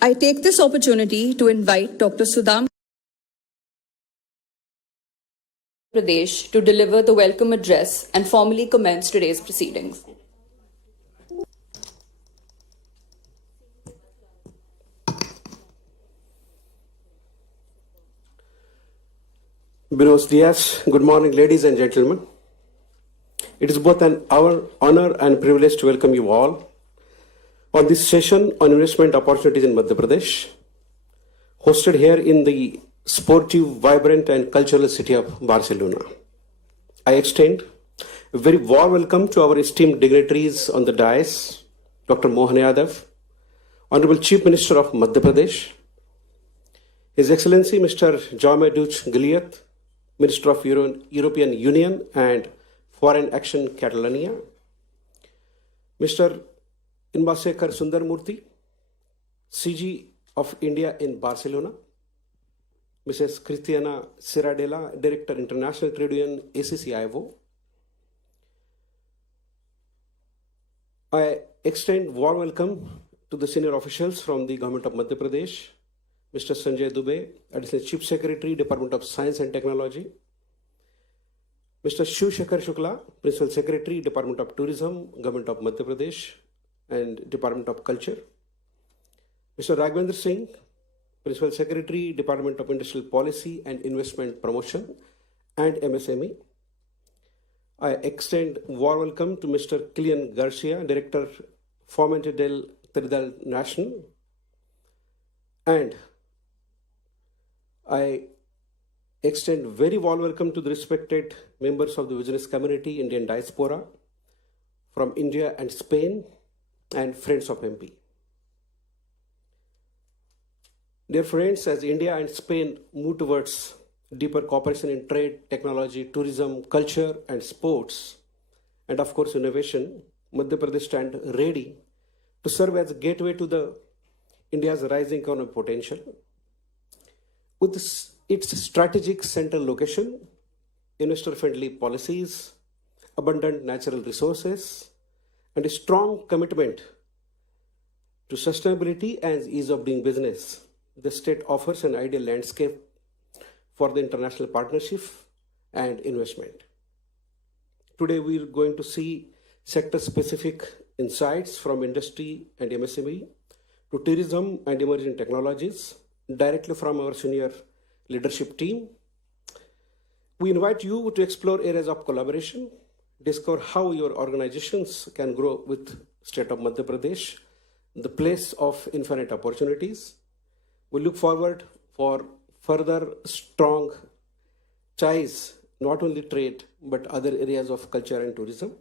I take this opportunity to invite Dr. Sudham Pradesh to deliver the welcome address and formally commence today's proceedings. Buenos dias. Good morning, ladies and gentlemen. It is both our honor and privilege to welcome you all on this session on investment opportunities in Madhya Pradesh, hosted here in the sportive, vibrant and cultural city of Barcelona. I extend a very warm welcome to our esteemed dignitaries on the dais, Dr. Mohan Yadav, Honorable Chief Minister of Madhya Pradesh, His Excellency Mr. Jansampark, Minister of European Union and Foreign Action Catalonia, Mr. Inbasekar Sundarmurthy, CG of India in Barcelona, Mrs. Cristiana Serradella, Director International Trade Union, ACCIO. I extend warm welcome to the senior officials from the Government of Madhya Pradesh, Mr. Sanjay Dubey, Additional Chief Secretary, Department of Science and Technology, Mr. Shiv Shekhar Shukla, Principal Secretary, Department of Tourism, Government of Madhya Pradesh and Department of Culture, Mr. Raghvendra Singh, Principal Secretary, Department of Industrial Policy and Investment Promotion and MSME. I extend warm welcome to Mr. Kilian Garcia, Director, Fomente del Tridal National, and I extend very warm welcome to the respected members of the business community, Indian diaspora from India and Spain, and friends of MP. Dear friends, as India and Spain move towards deeper cooperation in trade, technology, tourism, culture, and sports, and of course innovation, Madhya Pradesh stands ready to serve as a gateway to India's rising economic potential. With its strategic central location, investor-friendly policies, abundant natural resources, and a strong commitment to sustainability and ease of doing business, the state offers an ideal landscape for the international partnership and investment. Today, we are going to see sector-specific insights from industry and MSME to tourism and emerging technologies directly from our senior leadership team. We invite you to explore areas of collaboration, discover how your organizations can grow with state of Madhya Pradesh, the place of infinite opportunities. We look forward for further strong ties, not only trade, but other areas of culture and tourism.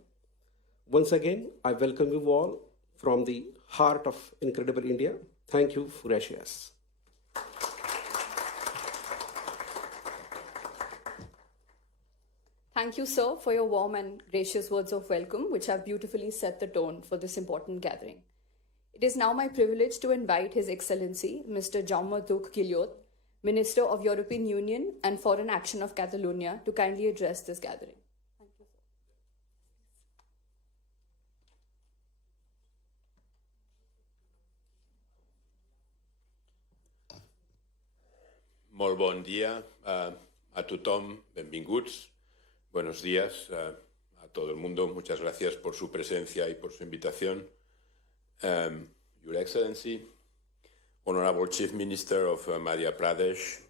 Once again, I welcome you all from the heart of incredible India. Thank you, gracias. Thank you, sir, for your warm and gracious words of welcome, which have beautifully set the tone for this important gathering. It is now my privilege to invite His Excellency, Mr. Jansampark, Minister of European Union and Foreign Action of Catalonia, to kindly address this gathering. Thank you, sir. Molt bon dia a tothom, benvinguts. Buenos días a todo el mundo. Muchas gracias por su presencia y por su invitación. Your Excellency, Honorable Chief Minister of Madhya Pradesh,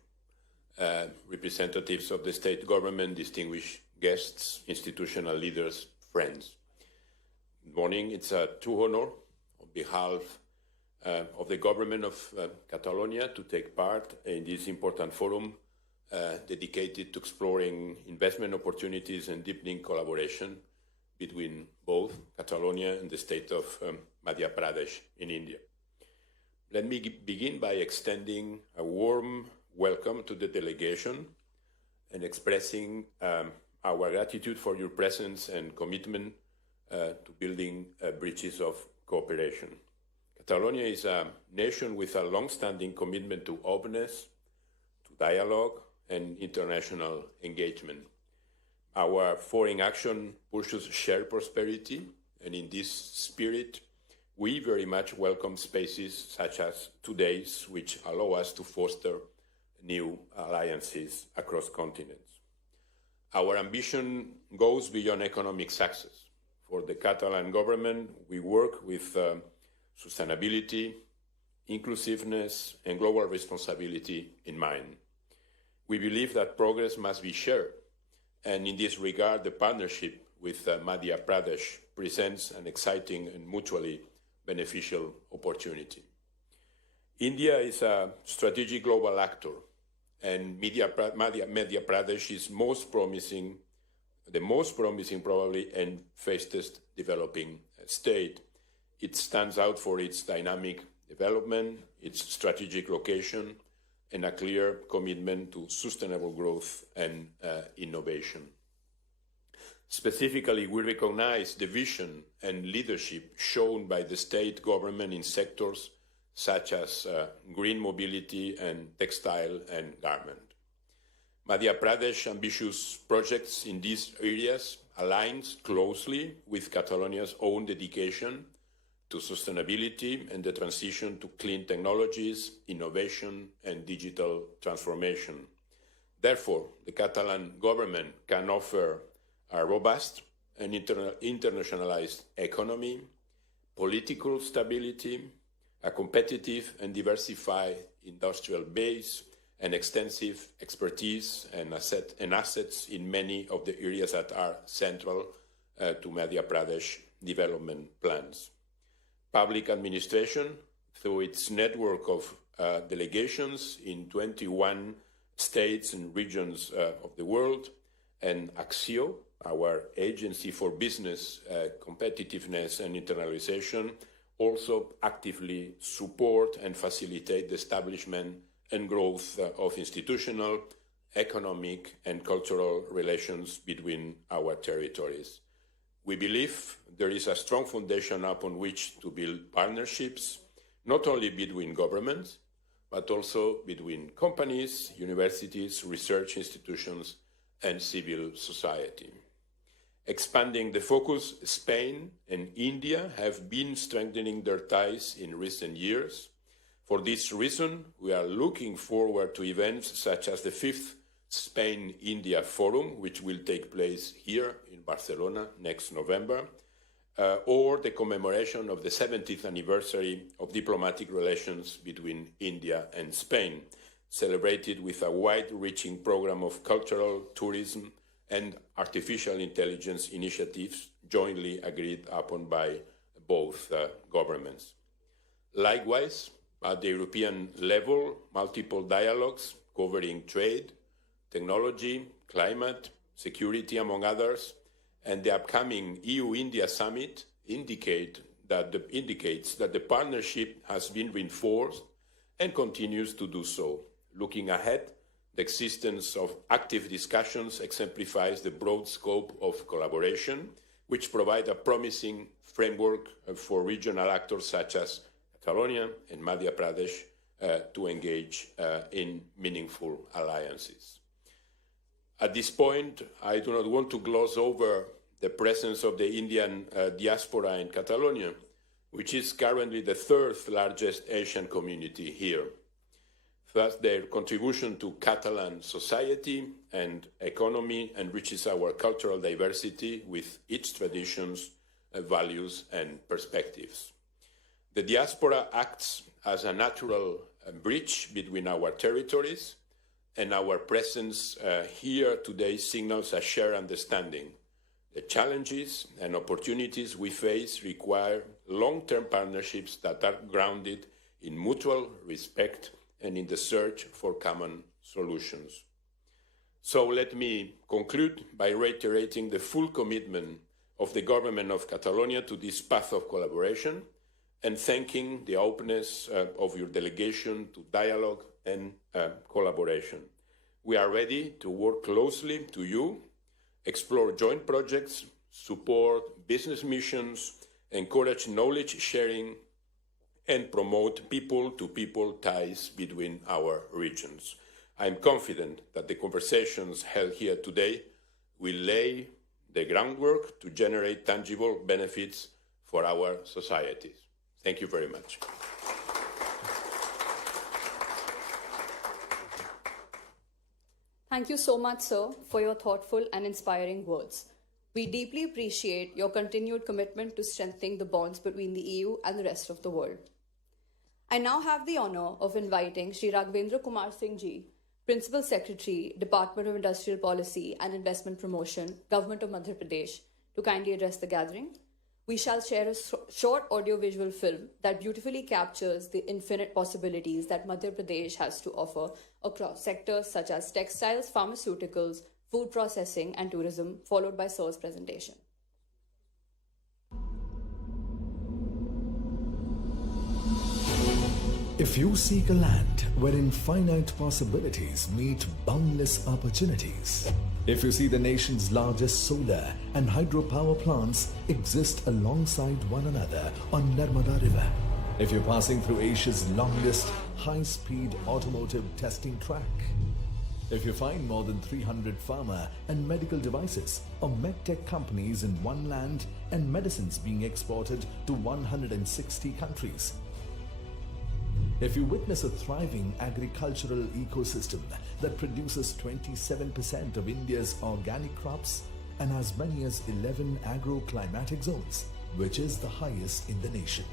representatives of the state government, distinguished guests, institutional leaders, friends. Good morning. It's a true honor on behalf of the government of Catalonia to take part in this important forum dedicated to exploring investment opportunities and deepening collaboration between both Catalonia and the state of Madhya Pradesh in India. Let me begin by extending a warm welcome to the delegation and expressing our gratitude for your presence and commitment to building bridges of cooperation. Catalonia is a nation with a long-standing commitment to openness, to dialogue, and international engagement. Our foreign action pursues shared prosperity, and in this spirit, we very much welcome spaces such as today's, which allow us to foster new alliances across continents. Our ambition goes beyond economic success. For the Catalan government, we work with sustainability, inclusiveness, and global responsibility in mind. We believe that progress must be shared, and in this regard, the partnership with Madhya Pradesh presents an exciting and mutually beneficial opportunity. India is a strategic global actor, and Madhya Pradesh is the most promising probably and fastest developing state. It stands out for its dynamic development, its strategic location, and a clear commitment to sustainable growth and innovation. Specifically, we recognize the vision and leadership shown by the state government in sectors such as green mobility and textile and garment. Madhya Pradesh ambitious projects in these areas aligns closely with Catalonia's own dedication to sustainability and the transition to clean technologies, innovation, and digital transformation. Therefore, the Catalan government can offer a robust and internationalized economy, political stability, a competitive and diversified industrial base, and extensive expertise and assets in many of the areas that are central to Madhya Pradesh development plans. Public administration, through its network of delegations in 21 states and regions of the world, and Axio, our agency for business competitiveness and internationalization, also actively support and facilitate the establishment and growth of institutional, economic, and cultural relations between our territories. We believe there is a strong foundation upon which to build partnerships, not only between governments, but also between companies, universities, research institutions, and civil society. Expanding the focus, Spain and India have been strengthening their ties in recent years. For this reason, we are looking forward to events such as the 5th Spain-India Forum, which will take place here in Barcelona next November, or the commemoration of the 70th anniversary of diplomatic relations between India and Spain, celebrated with a wide-reaching program of cultural, tourism, and artificial intelligence initiatives jointly agreed upon by both governments. Likewise, at the European level, multiple dialogues covering trade, technology, climate, security, among others, and the upcoming EU-India summit indicates that the partnership has been reinforced and continues to do so. Looking ahead, the existence of active discussions exemplifies the broad scope of collaboration, which provide a promising framework for regional actors such as Catalonia and Madhya Pradesh to engage in meaningful alliances. At this point, I do not want to gloss over the presence of the Indian diaspora in Catalonia, which is currently the 3rd largest Asian community here. Thus, their contribution to Catalan society and economy enriches our cultural diversity with its traditions, values, and perspectives. The diaspora acts as a natural bridge between our territories, and our presence here today signals a shared understanding. The challenges and opportunities we face require long-term partnerships that are grounded in mutual respect and in the search for common solutions. So let me conclude by reiterating the full commitment of the government of Catalonia to this path of collaboration and thanking the openness of your delegation to dialogue and collaboration. We are ready to work closely to you, explore joint projects, support business missions, encourage knowledge sharing, and promote people-to-people ties between our regions. I am confident that the conversations held here today will lay the groundwork to generate tangible benefits for our societies. Thank you very much. Thank you so much, sir, for your thoughtful and inspiring words. We deeply appreciate your continued commitment to strengthening the bonds between the EU and the rest of the world. I now have the honor of inviting Shri Raghvendra Kumar Singh Ji, Principal Secretary, Department of Industrial Policy and Investment Promotion, Government of Madhya Pradesh, to kindly address the gathering. We shall share a short audio-visual film that beautifully captures the infinite possibilities that Madhya Pradesh has to offer across sectors such as textiles, pharmaceuticals, food processing, and tourism, followed by Sir's presentation. If you seek a land wherein finite possibilities meet boundless opportunities, if you see the nation's largest solar and hydropower plants exist alongside one another on Narmada River, if you're passing through Asia's longest high-speed automotive testing track, if you find more than 300 pharma and medical devices or medtech companies in one land and medicines being exported to 160 countries, if you witness a thriving agricultural ecosystem that produces 27% of India's organic crops and as many as 11 agroclimatic zones, which is the highest in the nation.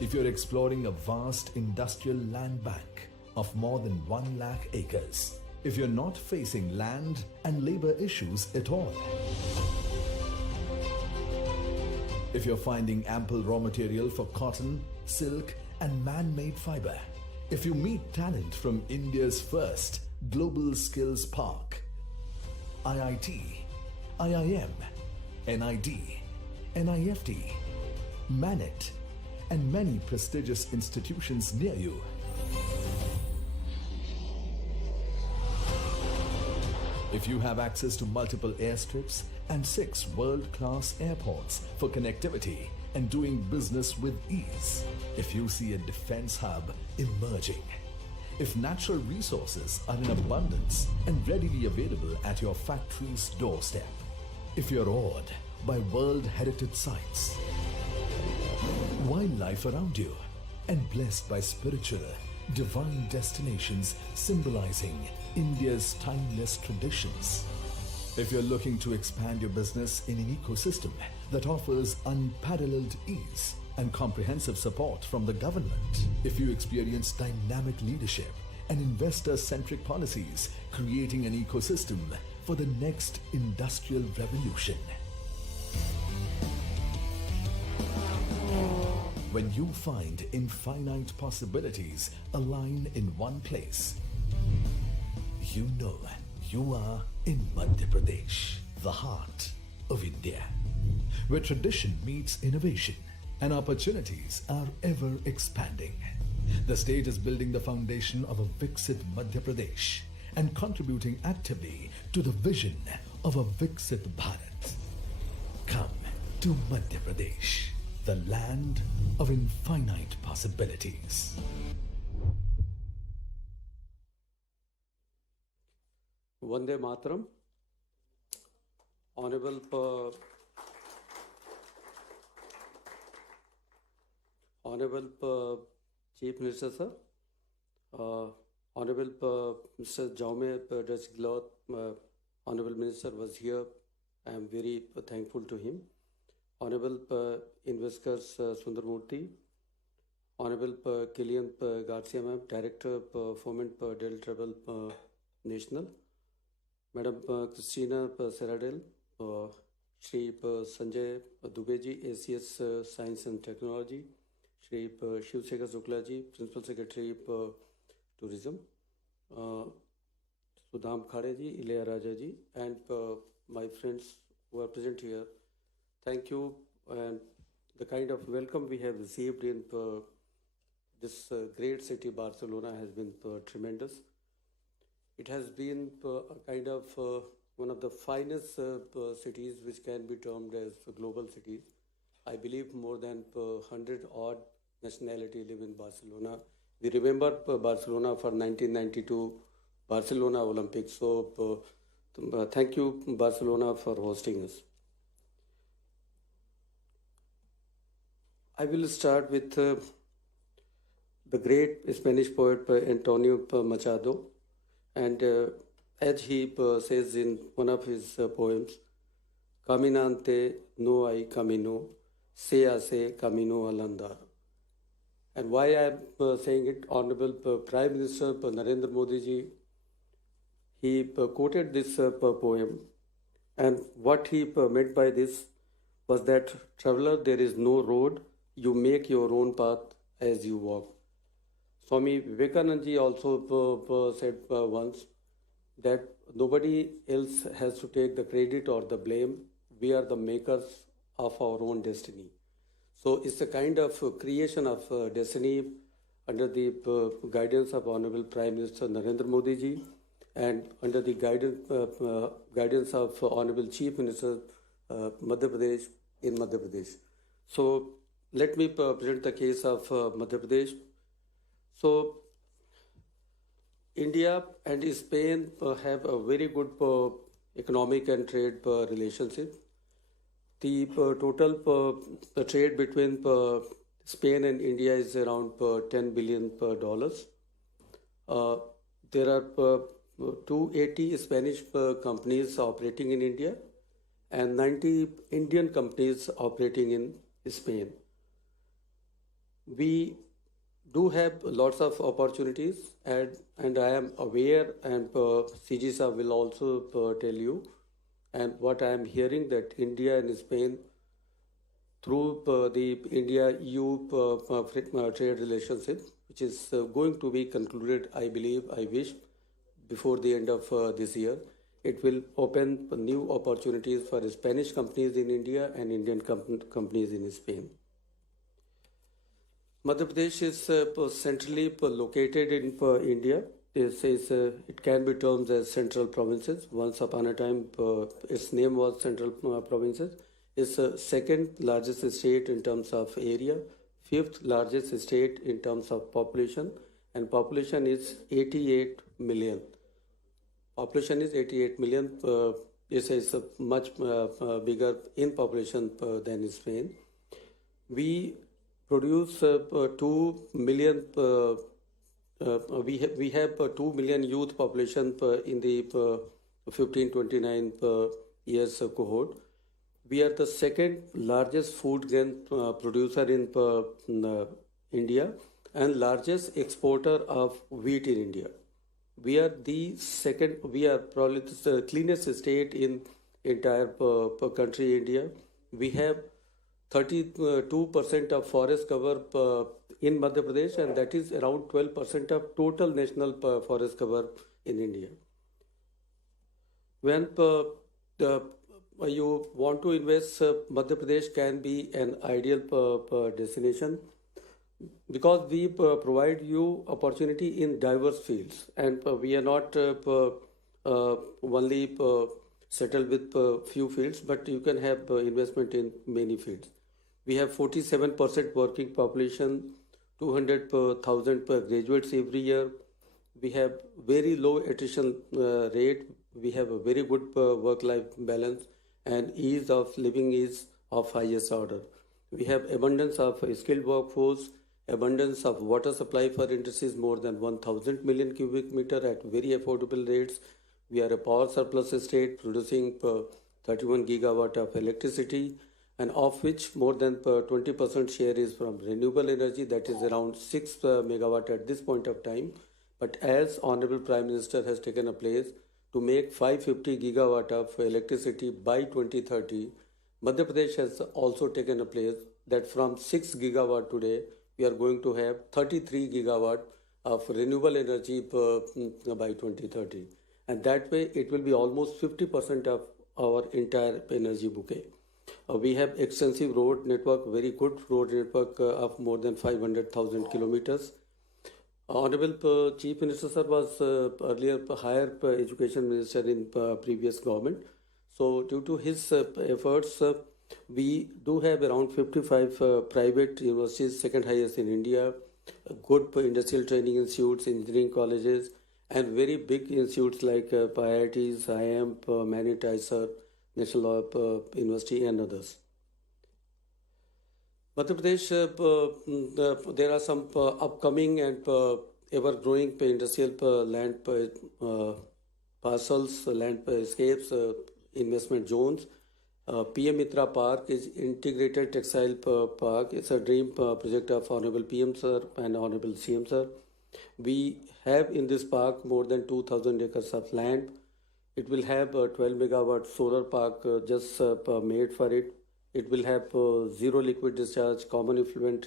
If you're exploring a vast industrial land bank of more than 1 lakh acres, if you're not facing land and labor issues at all, if you're finding ample raw material for cotton, silk, and man-made fiber, if you meet talent from India's first global skills park, IIT, IIM, NID, NIFT, MANET, and many prestigious institutions near you, if you have access to multiple airstrips and 6 world-class airports for connectivity and doing business with ease, if you see a defense hub emerging, if natural resources are in abundance and readily available at your factory's doorstep, if you're awed by World Heritage Sites, wildlife around you, and blessed by spiritual, divine destinations symbolizing India's timeless traditions, if you're looking to expand your business in an ecosystem that offers unparalleled ease and comprehensive support from the government, if you experience dynamic leadership and investor-centric policies creating an ecosystem for the next industrial revolution, when you find infinite possibilities align in one place, you know you are in Madhya Pradesh, the heart of India, where tradition meets innovation and opportunities are ever expanding. The state is building the foundation of a Viksit Madhya Pradesh and contributing actively to the vision of a Viksit Bharat. Come to Madhya Pradesh, the land of infinite possibilities. Vande Mataram. Honorable Chief Minister Sir, Honorable Mr. Jaume Desglot, Honorable Minister was here. I am very thankful to him. Honorable Investors Sundarmurthy, Honorable Killian Garcia Ma'am, Director Foment Del Travel National, Madam Christina Seradel, Shri Sanjay Dubeji, ACS Science and Technology, Shri Shiv Sekhar Shukla ji, Principal Secretary Tourism, Sudham Khare ji, Ilaya Raja ji, and my friends who are present here. Thank you, and the kind of welcome we have received in this great city, Barcelona, has been tremendous. It has been a kind of one of the finest cities which can be termed as global cities. I believe more than 100 odd nationality live in Barcelona. We remember Barcelona for 1992 Barcelona Olympics. So thank you, Barcelona, for hosting us. I will start with the great Spanish poet Antonio Machado, and as he says in one of his poems, Caminante no hay camino, se hace camino al andar. And why I am saying it, Honorable Prime Minister Narendra Modi ji, he quoted this poem, and what he meant by this was that, traveler, there is no road, you make your own path as you walk. Swami Vivekananda ji also said once that nobody else has to take the credit or the blame. We are the makers of our own destiny. So it's a kind of creation of destiny under the guidance of Honorable Prime Minister Narendra Modi ji and under the guidance of Honorable Chief Minister Madhya Pradesh in Madhya Pradesh. So let me present the case of Madhya Pradesh. So India and Spain have a very good economic and trade relationship. The total trade between Spain and India is around $10 billion. There are 280 Spanish companies operating in India and 90 Indian companies operating in Spain. We do have lots of opportunities, and I am aware, and CG will also tell you, and what I am hearing that India and Spain, through the India-EU trade relationship, which is going to be concluded, I believe, I wish, before the end of this year, it will open new opportunities for Spanish companies in India and Indian companies in Spain. Madhya Pradesh is centrally located in India. It can be termed as central provinces. Once upon a time, its name was central provinces. It's the second largest state in terms of area, fifth largest state in terms of population, and population is 88 million. Population is 88 million. This is much bigger in population than Spain. We produce 2 million. We have 2 million youth population in the 15-29 years cohort. We are the second largest food grain producer in India and largest exporter of wheat in India. We are the second. We are probably the cleanest state in entire country, India. We have 32% of forest cover in Madhya Pradesh, and that is around 12% of total national forest cover in India. When you want to invest, Madhya Pradesh can be an ideal destination because we provide you opportunity in diverse fields, and we are not only settled with few fields, but you can have investment in many fields. We have 47% working population, 200,000 graduates every year. We have very low attrition rate. We have a very good work-life balance, and ease of living is of highest order. We have abundance of skilled workforce, abundance of water supply for industries, more than 1,000 million cubic meter at very affordable rates. We are a power surplus state producing 31 gigawatt of electricity, and of which more than 20% share is from renewable energy, that is around 6 megawatt at this point of time. But as Honorable Prime Minister has taken a place to make 550 gigawatt of electricity by 2030, Madhya Pradesh has also taken a place that from 6 gigawatt today, we are going to have 33 gigawatt of renewable energy by 2030. And that way, it will be almost 50% of our entire energy bouquet. We have extensive road network, very good road network of more than 500,000 kilometers. Honorable Chief Minister sir was earlier higher education minister in previous government. So due to his efforts, we do have around 55 private universities, second highest in India, good industrial training institutes, engineering colleges, and very big institutes like IITs, IIM, Manit, ISER, National University, and others. Madhya Pradesh, there are some upcoming and ever-growing industrial land parcels, land escapes, investment zones. PM Mitra Park is integrated textile park. It's a dream project of Honorable PM Sir and Honorable CM Sir. We have in this park more than 2,000 acres of land. It will have a 12 megawatt solar park just made for it. It will have zero liquid discharge, common effluent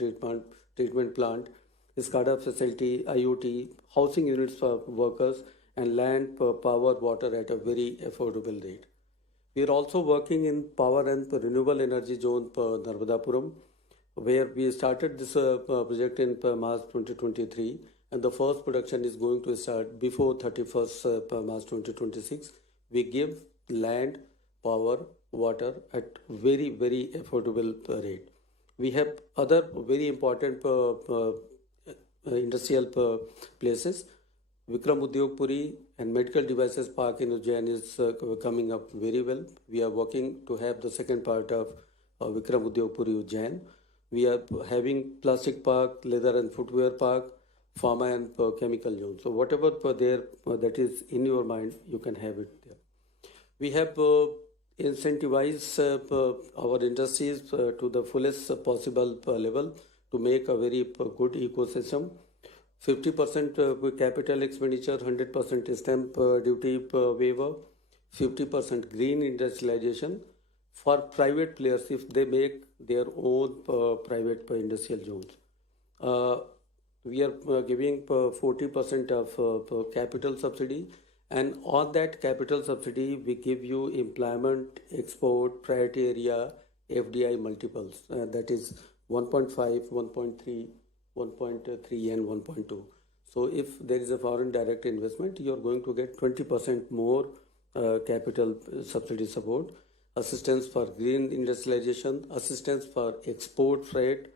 treatment plant, SCADA facility, IoT, housing units for workers, and land, power, water at a very affordable rate. We are also working in power and renewable energy zone Narmadapuram, where we started this project in March 2023, and the first production is going to start before 31st March 2026. We give land, power, water at very, very affordable rate. We have other very important industrial places. Vikram Udyog Puri and Medical Devices Park in Ujjain is coming up very well. We are working to have the second part of Vikram Udyog Puri Ujjain. We are having plastic park, leather and footwear park, pharma and chemical zone. So whatever there that is in your mind, you can have it there. We have incentivize our industries to the fullest possible level to make a very good ecosystem. 50% capital expenditure, 100% stamp duty waiver, 50% green industrialization for private players if they make their own private industrial zones. We are giving 40% of capital subsidy, and on that capital subsidy we give you employment, export, priority area, FDI multiples, that is 1.5, 1.3, 1.3 and 1.2. So if there is a foreign direct investment, you are going to get 20% more capital subsidy support, assistance for green industrialization, assistance for export freight,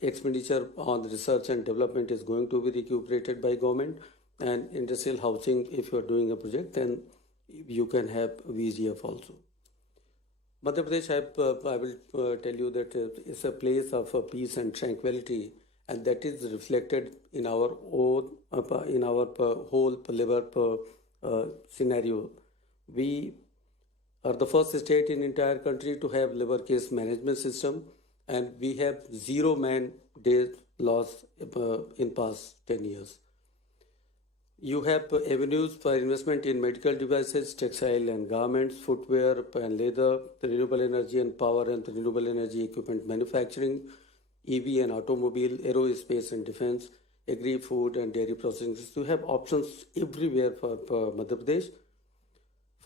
expenditure on research and development is going to be recuperated by government, and industrial housing, if you are doing a project, then you can have VGF also. Madhya Pradesh, I will tell you that it's a place of peace and tranquility, and that is reflected in our own, in our whole labor scenario. We are the first state in entire country to have labor case management system, and we have 0 man days loss in past 10 years. You have avenues for investment in medical devices, textile and garments, footwear and leather, renewable energy and power and renewable energy equipment manufacturing, EV and automobile, aerospace and defense, agri, food and dairy processing. So you have options everywhere for Madhya Pradesh.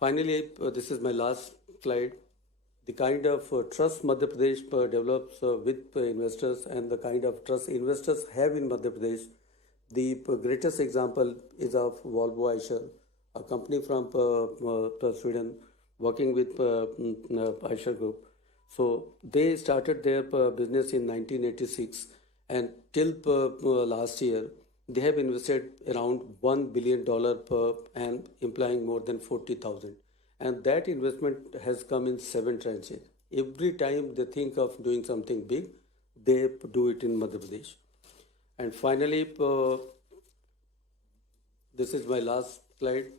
Finally, this is my last slide. The kind of trust Madhya Pradesh develops with investors and the kind of trust investors have in Madhya Pradesh. The greatest example is of Volvo Eicher, a company from Sweden working with Eicher Group. So they started their business in 1986, and till last year, they have invested around $1 billion per annum, implying more than 40,000. And that investment has come in 7 tranches. Every time they think of doing something big, they do it in Madhya Pradesh. And finally, this is my last slide.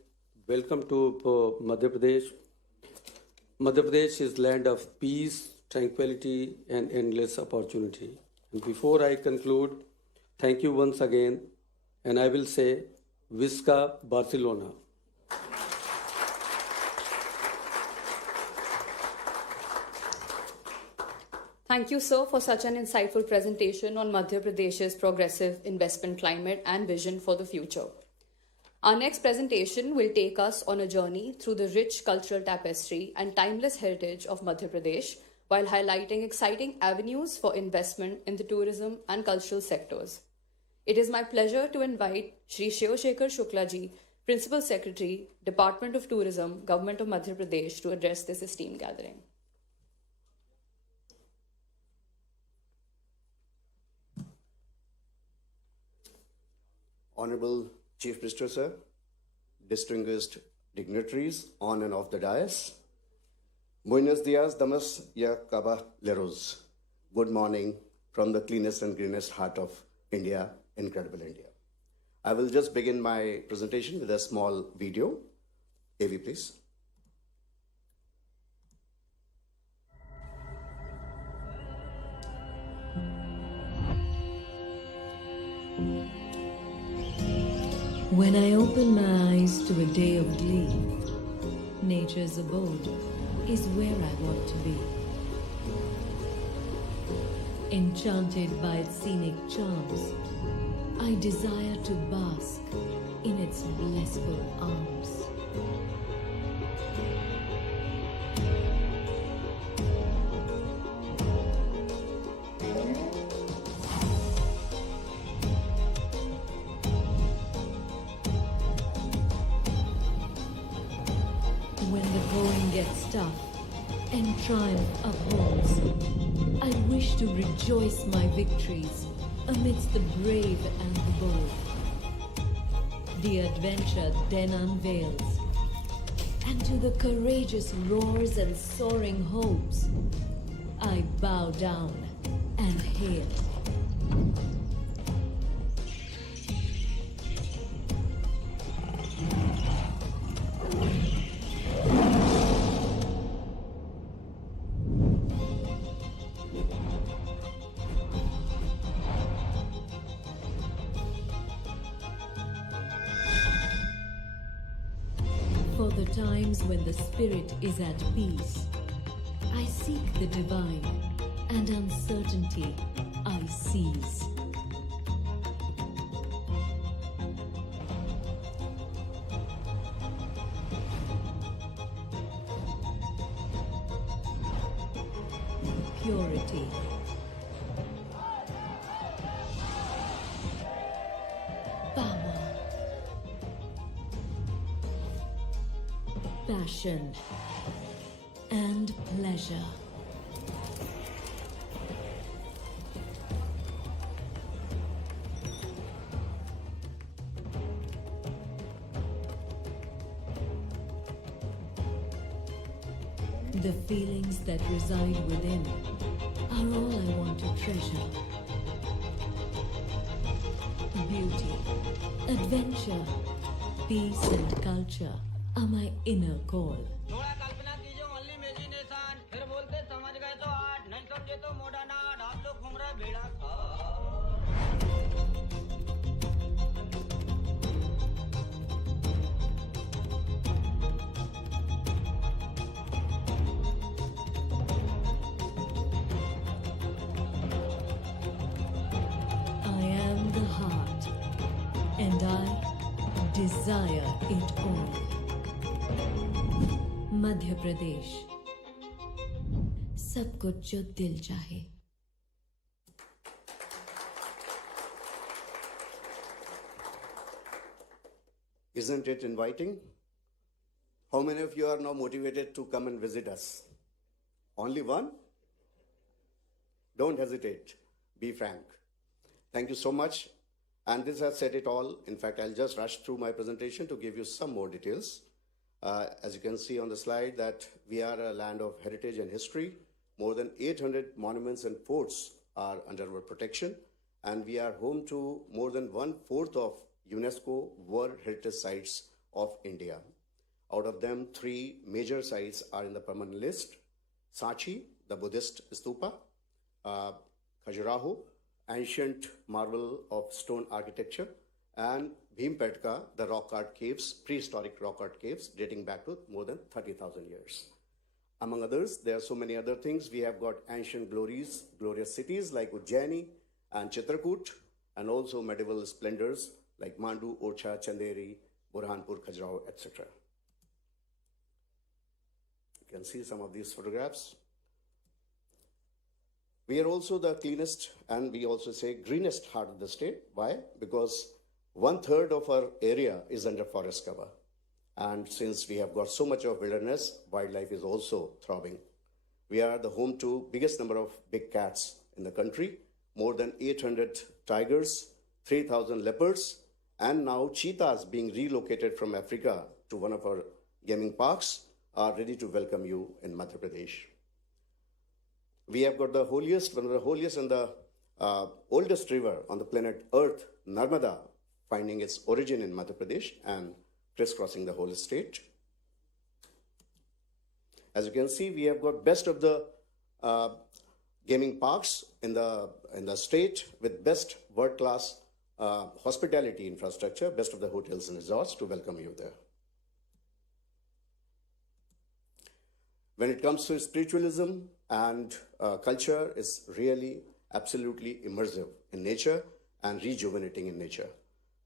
Welcome to Madhya Pradesh. Madhya Pradesh is land of peace, tranquility, and endless opportunity. And before I conclude, thank you once again, and I will say, Visca Barcelona. Thank you, sir, for such an insightful presentation on Madhya Pradesh's progressive investment climate and vision for the future. Our next presentation will take us on a journey through the rich cultural tapestry and timeless heritage of Madhya Pradesh, while highlighting exciting avenues for investment in the tourism and cultural sectors. It is my pleasure to invite Shri Shiv-Shekhar Shukla ji, Principal Secretary, Department of Tourism, Government of Madhya Pradesh, to address this esteemed gathering. Honorable Chief Minister, sir, distinguished dignitaries on and off the dais, buenos dias, damas y caballeros. good morning from the cleanest and greenest heart of India, incredible India. I will just begin my presentation with a small video. AV, please. When I open my eyes to a day of glee, nature's abode is where I want to be. Enchanted by its scenic charms, I desire to bask in its blissful arms. When the going gets tough and triumph upholds, I wish to rejoice my victories amidst the brave and the bold. The adventure then unveils, and to the courageous roars and soaring hopes, I bow down and hail. For the times when the spirit is at peace, I seek the divine, and uncertainty I seize. Purity. Power. Passion and pleasure. The feelings that reside within are all I want to treasure. Beauty, adventure, peace and culture are my inner call. थोड़ा कल्पना कीजिए only imagination फिर बोलते समझ गए तो art नहीं समझे तो मॉडर्न आर्ट आप लोग घूम रहे भेड़ा I am the heart, and I desire it all. Madhya Pradesh, सब कुछ जो दिल चाहे. Isn't it inviting? How many of you are now motivated to come and visit us? Only one? Don't hesitate. Be frank. Thank you so much. And this has said it all. In fact, I'll just rush through my presentation to give you some more details. As you can see on the slide, that we are a land of heritage and history. More than 800 monuments and forts are under our protection, and we are home to more than 1/4 of UNESCO World Heritage Sites of India. Out of them, 3 major sites are in the permanent list: Sanchi, the Buddhist stupa; Khajuraho, ancient marvel of stone architecture; and Bhimpetka, the rock art caves, prehistoric rock art caves dating back to more than 30,000 years. Among others, there are so many other things. We have got ancient glorious cities like Ujjaini and Chitrakoot, and also medieval splendors like Mandu, Orcha, Chanderi, Burhanpur, Khajuraho, etc. You can see some of these photographs. We are also the cleanest, and we also say greenest heart of the state. Why? Because 1/3 of our area is under forest cover. And since we have got so much of wilderness, wildlife is also thriving. We are the home to biggest number of big cats in the country, more than 800 tigers, 3,000 leopards, and now cheetahs being relocated from Africa to one of our gaming parks are ready to welcome you in Madhya Pradesh. We have got the holiest, one of the holiest and the oldest river on the planet Earth, Narmada, finding its origin in Madhya Pradesh and crisscrossing the whole state. As you can see, we have got best of the gaming parks in the state with best world-class hospitality infrastructure, best of the hotels and resorts to welcome you there. When it comes to spiritualism and culture, is really absolutely immersive in nature and rejuvenating in nature.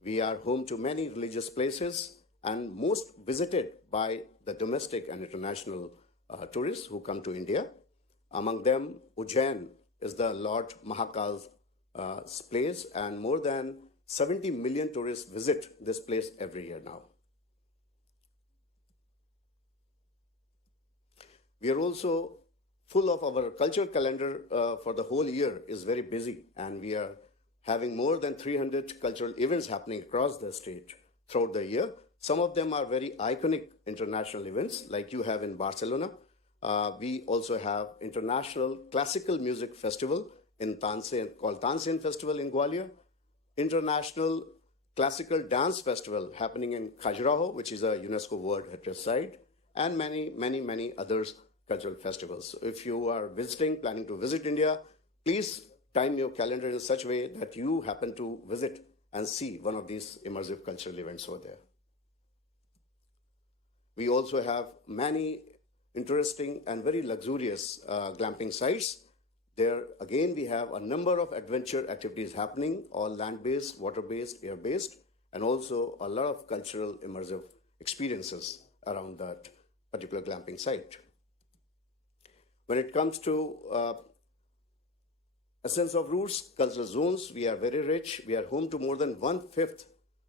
We are home to many religious places and most visited by the domestic and international tourists who come to India. Among them, Ujjain is the Lord Mahakal's place, and more than 70 million tourists visit this place every year now. We are also full of our cultural calendar for the whole year is very busy, and we are having more than 300 cultural events happening across the state throughout the year. Some of them are very iconic international events like you have in Barcelona. We also have International Classical Music Festival in Tansen called Tansen Festival in Gwalior, International Classical Dance Festival happening in Khajuraho, which is a UNESCO World Heritage Site, and many others cultural festivals. So if you are planning to visit India, please time your calendar in such a way that you happen to visit and see one of these immersive cultural events over there. We also have many interesting and very luxurious glamping sites. There again, we have a number of adventure activities happening, all land-based, water-based, air-based, and also a lot of cultural immersive experiences around that particular glamping site. When it comes to essence of roots, cultural zones, we are very rich. We are home to more than 1/5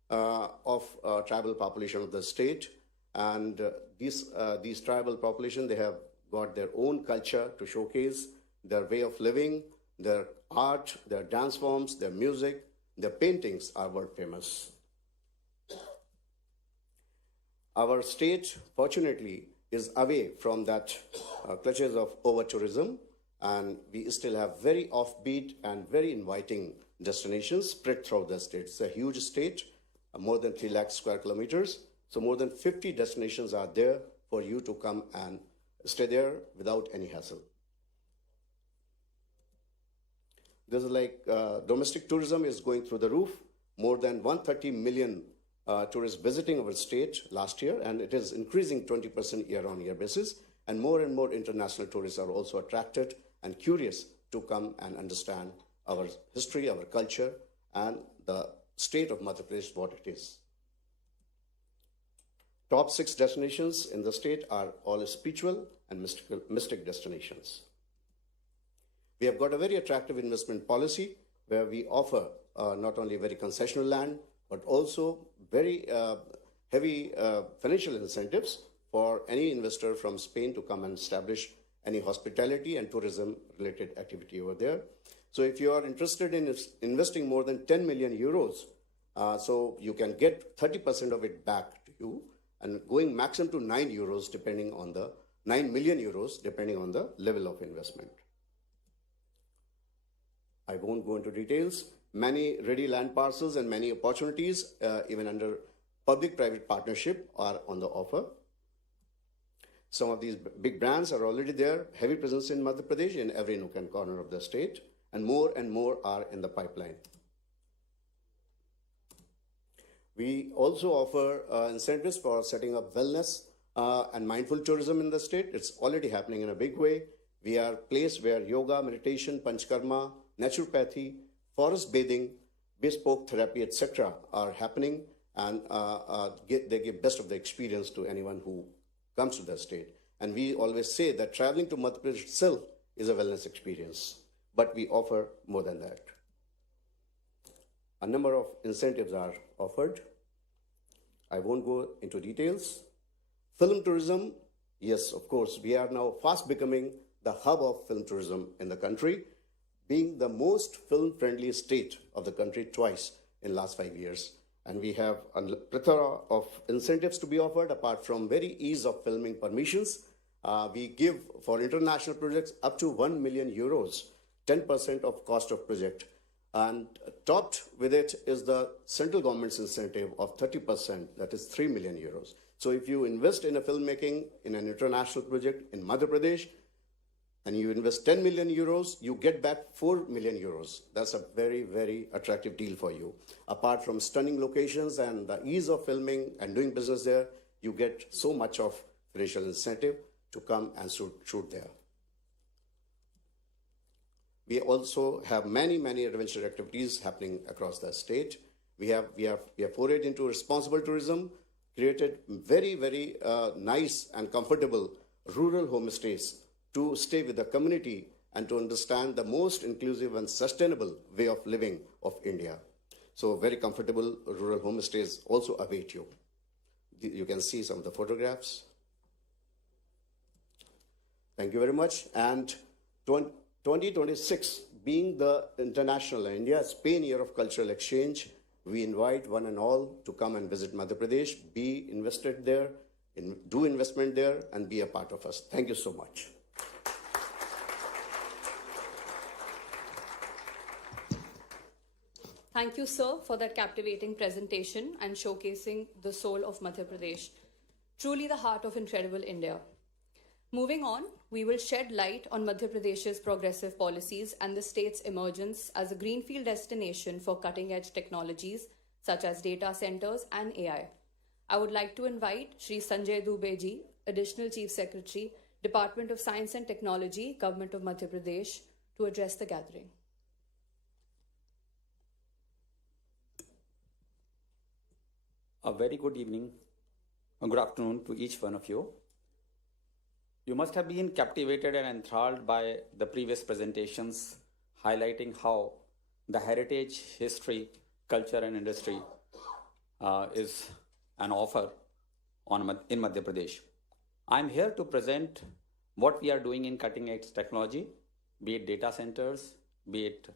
of tribal population of the state. And these tribal population, they have got their own culture to showcase, their way of living, their art, their dance forms, their music, their paintings are world famous. Our state, fortunately, is away from that clutches of over-tourism, and we still have very offbeat and very inviting destinations spread throughout the state. It's a huge state, more than 3 lakh square kilometers. So more than 50 destinations are there for you to come and stay there without any hassle. This is like domestic tourism is going through the roof. More than 130 million tourists visiting our state last year, and it is increasing 20% year-on-year basis. And more international tourists are also attracted and curious to come and understand our history, our culture, and the state of Madhya Pradesh, what it is. Top 6 destinations in the state are all spiritual and mystic destinations. We have got a very attractive investment policy where we offer not only very concessional land, but also very heavy financial incentives for any investor from Spain to come and establish any hospitality and tourism related activity over there. So if you are interested in investing more than 10 million euros, so you can get 30% of it back to you, and going maximum to 9 million euros depending on the level of investment. I won't go into details. Many ready land parcels and many opportunities, even under public-private partnership, are on the offer. Some of these big brands are already there, heavy presence in Madhya Pradesh in every nook and corner of the state, and more are in the pipeline. We also offer incentives for setting up wellness and mindful tourism in the state. It's already happening in a big way. We are a place where yoga, meditation, panchkarma, naturopathy, forest bathing, bespoke therapy, etc. are happening, and they give best of the experience to anyone who comes to the state. And we always say that traveling to Madhya Pradesh itself is a wellness experience, but we offer more than that. A number of incentives are offered. I won't go into details. Film tourism, yes, of course, we are now fast becoming the hub of film tourism in the country, being the most film-friendly state of the country twice in the last 5 years. And we have a plethora of incentives to be offered, apart from very ease of filming permissions. We give for international projects up to 1 million euros, 10% of cost of project. And topped with it is the central government's incentive of 30%, that is 3 million euros. So if you invest in a filmmaking, in an international project in Madhya Pradesh, and you invest 10 million euros, you get back 4 million euros. That's a very, very attractive deal for you. Apart from stunning locations and the ease of filming and doing business there, you get so much of financial incentive to come and shoot there. We also have many, many adventure activities happening across the state. We have forayed into responsible tourism, created very, very nice and comfortable rural homestays to stay with the community and to understand the most inclusive and sustainable way of living of India. So very comfortable rural homestays also await you. You can see some of the photographs. Thank you very much. And 2026 being the International India-Spain Year of Cultural Exchange, we invite one and all to come and visit Madhya Pradesh, be invested there, do investment there, and be a part of us. Thank you so much. Thank you, sir, for that captivating presentation and showcasing the soul of Madhya Pradesh, truly the heart of incredible India. Moving on, we will shed light on Madhya Pradesh's progressive policies and the state's emergence as a greenfield destination for cutting-edge technologies such as data centers and AI. I would like to invite Shri Sanjay Dubey ji, Additional Chief Secretary, Department of Science and Technology, Government of Madhya Pradesh, to address the gathering. A very good evening, or good afternoon to each one of you. You must have been captivated and enthralled by the previous presentations highlighting how the heritage, history, culture and industry is an offer in Madhya Pradesh. I'm here to present what we are doing in cutting edge technology, be it data centers, be it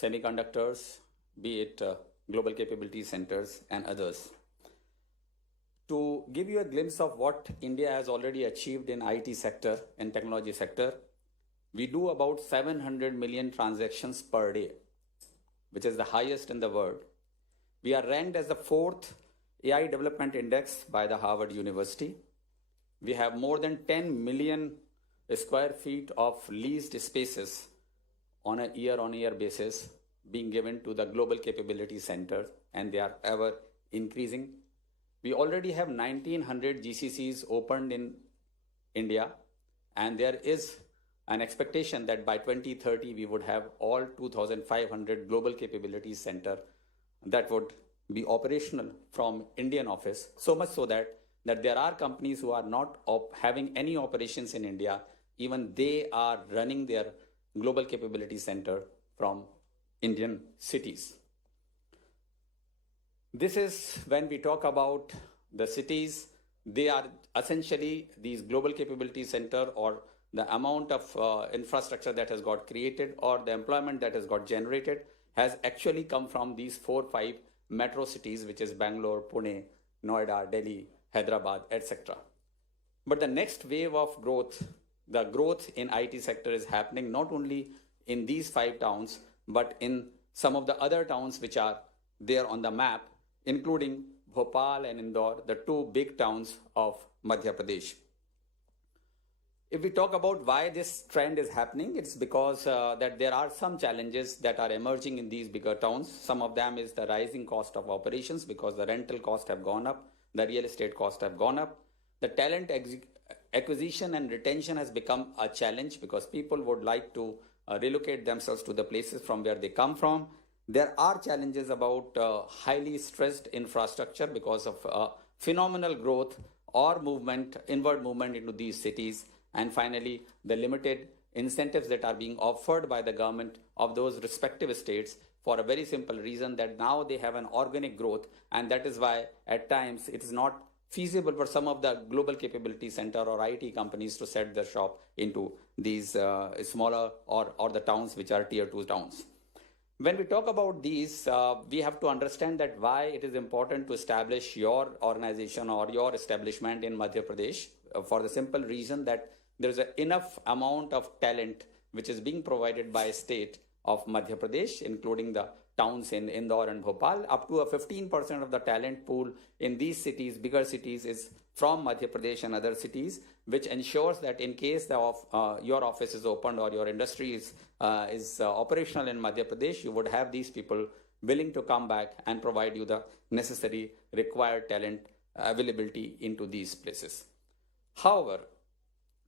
semiconductors, be it global capability centers and others. To give you a glimpse of what India has already achieved in IT sector and technology sector, we do about 700 million transactions per day, which is the highest in the world. We are ranked as the 4th AI Development Index by the Harvard University. We have more than 10 million square feet of leased spaces on a year-on-year basis being given to the Global Capability Center, and they are ever increasing. We already have 1900 GCCs opened in India, and there is an expectation that by 2030 we would have all 2,500 Global Capability Center that would be operational from Indian office, so much so that there are companies who are not having any operations in India, even they are running their Global Capability Center from Indian cities. This is when we talk about the cities, they are essentially these global capability center, or the amount of infrastructure that has got created or the employment that has got generated has actually come from these 4-5 metro cities, which is Bangalore, Pune, Noida, Delhi, Hyderabad, etc. But the next wave of growth, the growth in IT sector is happening not only in these 5 towns, but in some of the other towns which are there on the map, including Bhopal and Indore, the 2 big towns of Madhya Pradesh. If we talk about why this trend is happening, it's because that there are some challenges that are emerging in these bigger towns. Some of them is the rising cost of operations because the rental costs have gone up, the real estate costs have gone up. The talent acquisition and retention has become a challenge because people would like to relocate themselves to the places from where they come from. There are challenges about highly stressed infrastructure because of phenomenal growth or movement, inward movement into these cities. And finally, the limited incentives that are being offered by the government of those respective states for a very simple reason that now they have an organic growth, and that is why at times it is not feasible for some of the global capability center or IT companies to set their shop into these smaller or the towns which are tier 2 towns. When we talk about these, we have to understand that why it is important to establish your organization or your establishment in Madhya Pradesh. for the simple reason that there's enough amount of talent which is being provided by state of Madhya Pradesh, including the towns in Indore and Bhopal. Up to a 15% of the talent pool in these cities, bigger cities, is from Madhya Pradesh and other cities, which ensures that in case your office is opened or your industry is operational in Madhya Pradesh, you would have these people willing to come back and provide you the necessary required talent availability into these places. However,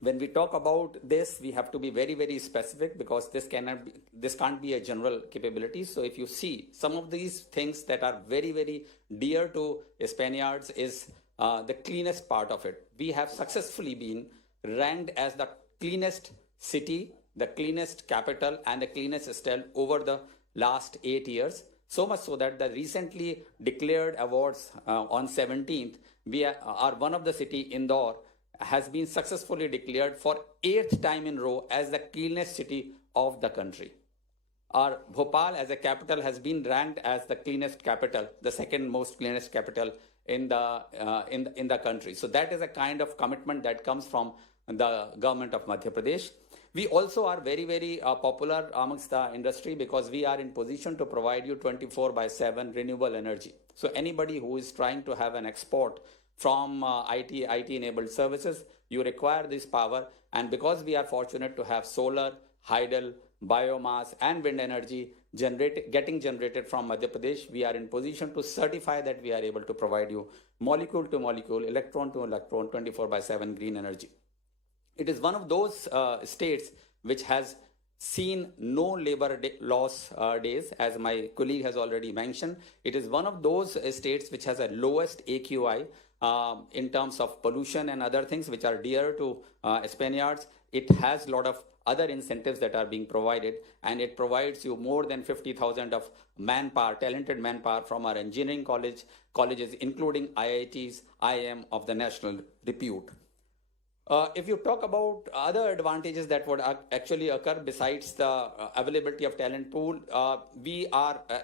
when we talk about this, we have to be very, very specific, because this can't be a general capability. So if you see some of these things that are very, very dear to Spaniards is the cleanest part of it. We have successfully been ranked as the cleanest city, the cleanest capital, and the cleanest state over the last 8 years. So much so that the recently declared awards on 17th, we are one of the city, Indore, has been successfully declared for 8th time in a row as the cleanest city of the country. Our Bhopal as a capital has been ranked as the cleanest capital, the second most cleanest capital in the country. So that is a kind of commitment that comes from the government of Madhya Pradesh. We also are very, very popular amongst the industry, because we are in position to provide you 24/7 renewable energy. So anybody who is trying to have an export from IT-enabled services, you require this power. And because we are fortunate to have solar, hydel, biomass, and wind energy getting generated from Madhya Pradesh, we are in position to certify that we are able to provide you molecule to molecule, electron to electron, 24/7 green energy. It is one of those states which has seen no labor loss days, as my colleague has already mentioned. It is one of those states which has a lowest AQI in terms of pollution and other things which are dear to Spaniards. It has a lot of other incentives that are being provided, and it provides you more than 50,000 of manpower, talented manpower from our engineering colleges, including IITs, IIM of the national repute. If you talk about other advantages that would actually occur besides the availability of talent pool,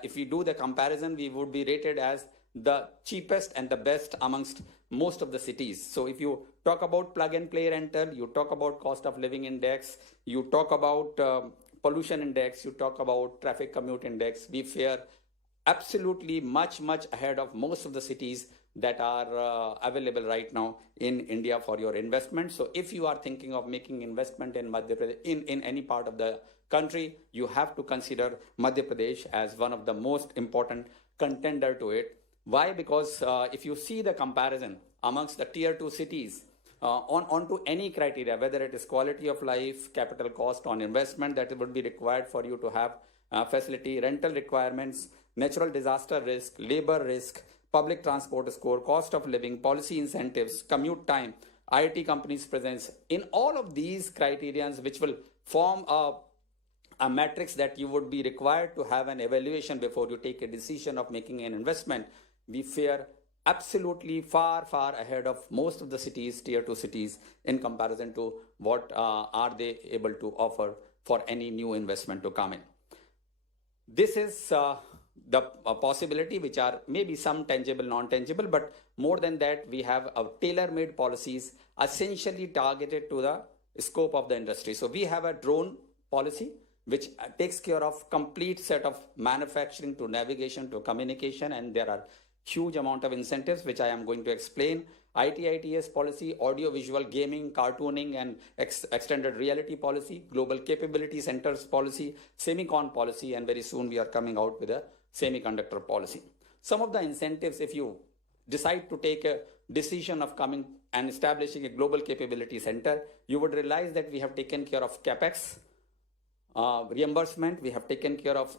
if we do the comparison, we would be rated as the cheapest and the best amongst most of the cities. So if you talk about plug and play rental, you talk about cost of living index, you talk about pollution index, you talk about traffic commute index, we fare absolutely much ahead of most of the cities that are available right now in India for your investment. So if you are thinking of making investment in Madhya Pradesh, in any part of the country, you have to consider Madhya Pradesh as one of the most important contender to it. Why? Because if you see the comparison amongst the tier 2 cities onto any criteria, whether it is quality of life, capital cost on investment that would be required for you to have facility, rental requirements, natural disaster risk, labor risk, public transport score, cost of living, policy incentives, commute time, IT companies' presence, in all of these criterions which will form a matrix that you would be required to have an evaluation before you take a decision of making an investment, we fare absolutely far ahead of most of the cities, tier 2 cities, in comparison to what are they able to offer for any new investment to come in. This is the possibility, which are maybe some tangible, non-tangible, but more than that, we have tailor-made policies essentially targeted to the scope of the industry. So we have a drone policy which takes care of complete set of manufacturing to navigation to communication, and there are huge amount of incentives which I am going to explain. IT/ITES policy, audio-visual, gaming, cartooning, and extended reality policy, global capability centers policy, semicon policy, and very soon we are coming out with a semiconductor policy. Some of the incentives, if you decide to take a decision of coming and establishing a global capability center, you would realize that we have taken care of capex, reimbursement, we have taken care of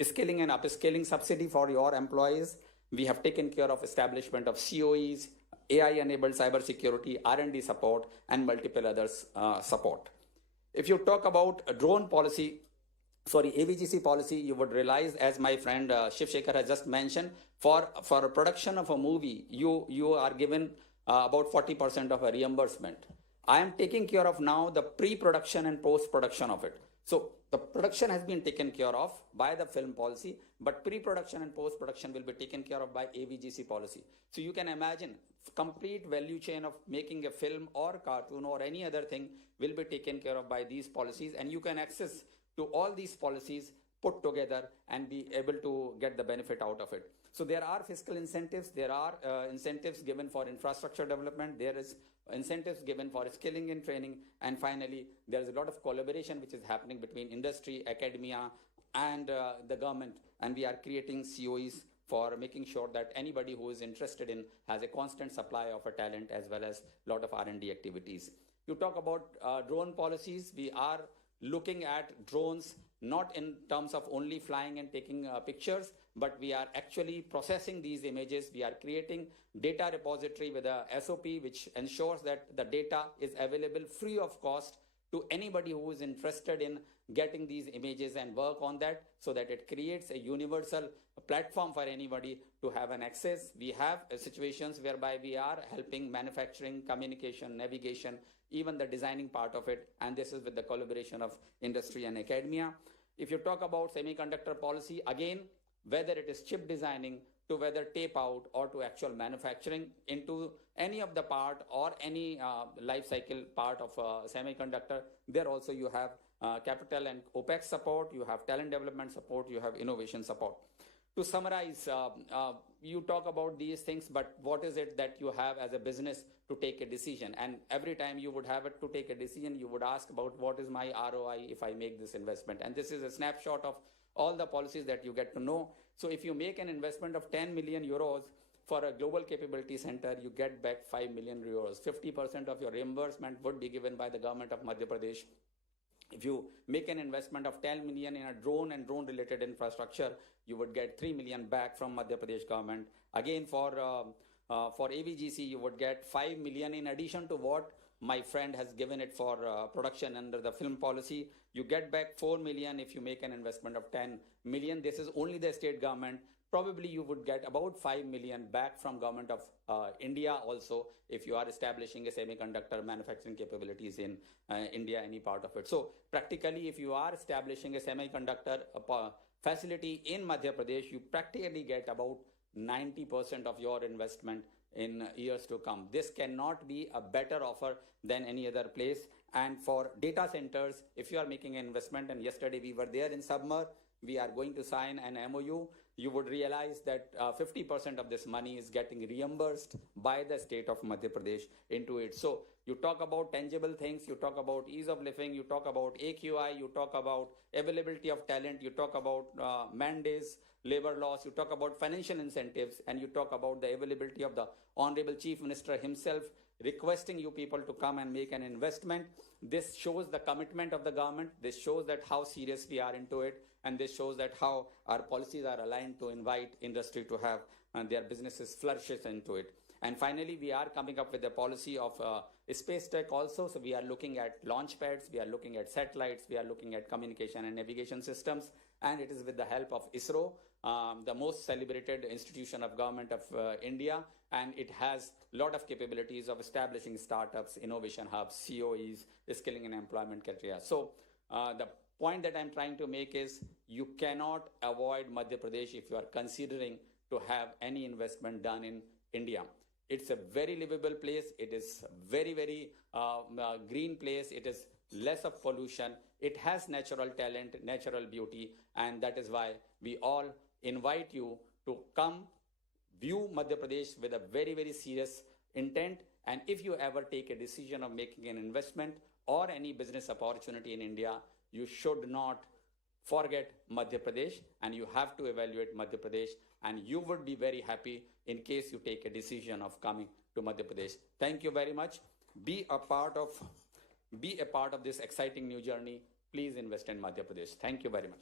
skilling and upskilling subsidy for your employees, we have taken care of establishment of COEs, AI-enabled cybersecurity, R&D support, and multiple others support. If you talk about a drone policy, AVGC policy, you would realize, as my friend Shiv Shekhar has just mentioned, for a production of a movie, you are given about 40% of a reimbursement. I am taking care of now the pre-production and post-production of it. So The production has been taken care of by the film policy, but pre-production and post-production will be taken care of by AVGC policy. So you can imagine complete value chain of making a film or cartoon or any other thing will be taken care of by these policies, and you can access to all these policies put together and be able to get the benefit out of it. So there are fiscal incentives, there are incentives given for infrastructure development, there is incentives given for skilling and training, and finally there is a lot of collaboration which is happening between industry, academia and the government, and we are creating COEs for making sure that anybody who is interested in has a constant supply of a talent as well as a lot of R&D activities. You talk about drone policies. We are looking at drones not in terms of only flying and taking pictures, but we are actually processing these images. We are creating data repository with a SOP which ensures that the data is available free of cost to anybody who is interested in getting these images and work on that, so that it creates a universal platform for anybody to have an access. We have situations whereby we are helping manufacturing, communication, navigation, even the designing part of it, and this is with the collaboration of industry and academia. If you talk about semiconductor policy, again, whether it is chip designing to whether tape out or to actual manufacturing into any of the part or any life cycle part of semiconductor, there also you have capital and OPEX support, you have talent development support, you have innovation support. To summarize, you talk about these things, but what is it that you have as a business to take a decision? And every time you would have it to take a decision, you would ask about what is my ROI if I make this investment. And this is a snapshot of all the policies that you get to know. So if you make an investment of 10 million euros for a global capability center, you get back 5 million euros. 50% of your reimbursement would be given by the government of Madhya Pradesh. If you make an investment of 10 million in a drone and drone related infrastructure, you would get 3 million back from Madhya Pradesh government. Again, for AVGC, you would get 5 million in addition to what my friend has given it for production under the film policy. You get back 4 million if you make an investment of 10 million. This is only the state government. Probably you would get about 5 million back from government of India also if you are establishing a semiconductor manufacturing capabilities in India, any part of it. So practically, if you are establishing a semiconductor facility in Madhya Pradesh, you practically get about 90% of your investment in years to come. This cannot be a better offer than any other place. And for data centers, if you are making an investment, and yesterday we were there in Submer, we are going to sign an MOU, you would realize that 50% of this money is getting reimbursed by the state of Madhya Pradesh into it. So you talk about tangible things, you talk about ease of living, you talk about AQI, you talk about availability of talent, you talk about mandates, labor laws, you talk about financial incentives, and you talk about the availability of the Honorable Chief Minister himself requesting you people to come and make an investment. This shows the commitment of the government. This shows that how serious we are into it. And this shows that how our policies are aligned to invite industry to have their businesses flourishes into it. And finally, we are coming up with a policy of space tech also. So we are looking at launch pads, we are looking at satellites, we are looking at communication and navigation systems. And it is with the help of ISRO, the most celebrated institution of government of India. And it has a lot of capabilities of establishing startups, innovation hubs, COEs, skilling and employment criteria. So the point that I'm trying to make is you cannot avoid Madhya Pradesh if you are considering to have any investment done in India. It's a very livable place. It is very, very green place. It is less of pollution. It has natural talent, natural beauty, and that is why we all invite you to come view Madhya Pradesh with a very, very serious intent. And if you ever take a decision of making an investment or any business opportunity in India, you should not forget Madhya Pradesh, and you have to evaluate Madhya Pradesh, and you would be very happy in case you take a decision of coming to Madhya Pradesh. Thank you very much. Be a part of this exciting new journey. Please invest in Madhya Pradesh. Thank you very much.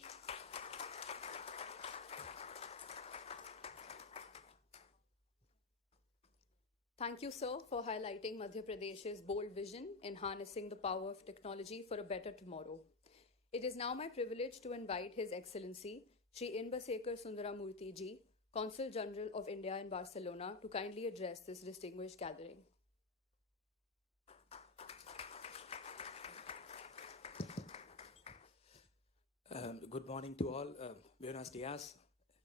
Thank you, sir, for highlighting Madhya Pradesh's bold vision in harnessing the power of technology for a better tomorrow. It is now my privilege to invite His Excellency Shri Inbasekar Sundaramurthy Ji, Consul General of India in Barcelona, to kindly address this distinguished gathering. Good morning to all. Buenos dias,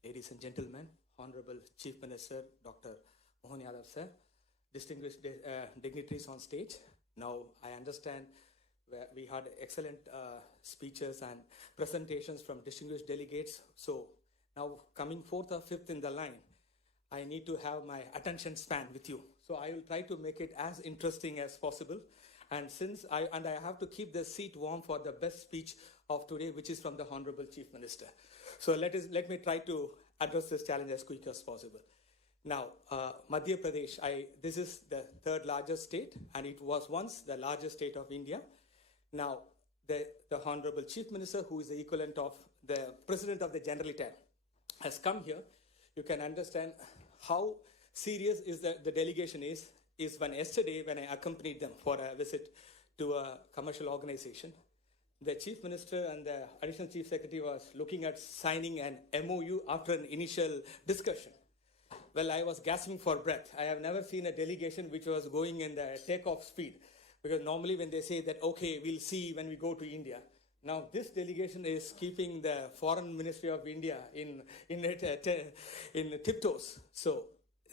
ladies and gentlemen, Honorable Chief Minister Dr. Mohan Yadav sir, distinguished dignitaries on stage. Now I understand we had excellent speeches and presentations from distinguished delegates. So now coming fourth or fifth in the line, I need to have my attention span with you. So I will try to make it as interesting as possible. And since I have to keep the seat warm for the best speech of today, which is from the Honorable Chief Minister. So let me try to address this challenge as quick as possible. Now, Madhya Pradesh, this is the third largest state, and it was once the largest state of India. Now, the Honorable Chief Minister, who is the equivalent of the President of the Generalitat, has come here. You can understand how serious is the delegation is when yesterday, when I accompanied them for a visit to a commercial organization, the Chief Minister and the Additional Chief Secretary was looking at signing an MOU after an initial discussion. Well, I was gasping for breath. I have never seen a delegation which was going in the takeoff speed, because normally when they say that, okay, we'll see when we go to India. Now, this delegation is keeping the Foreign Ministry of India in tiptoes. So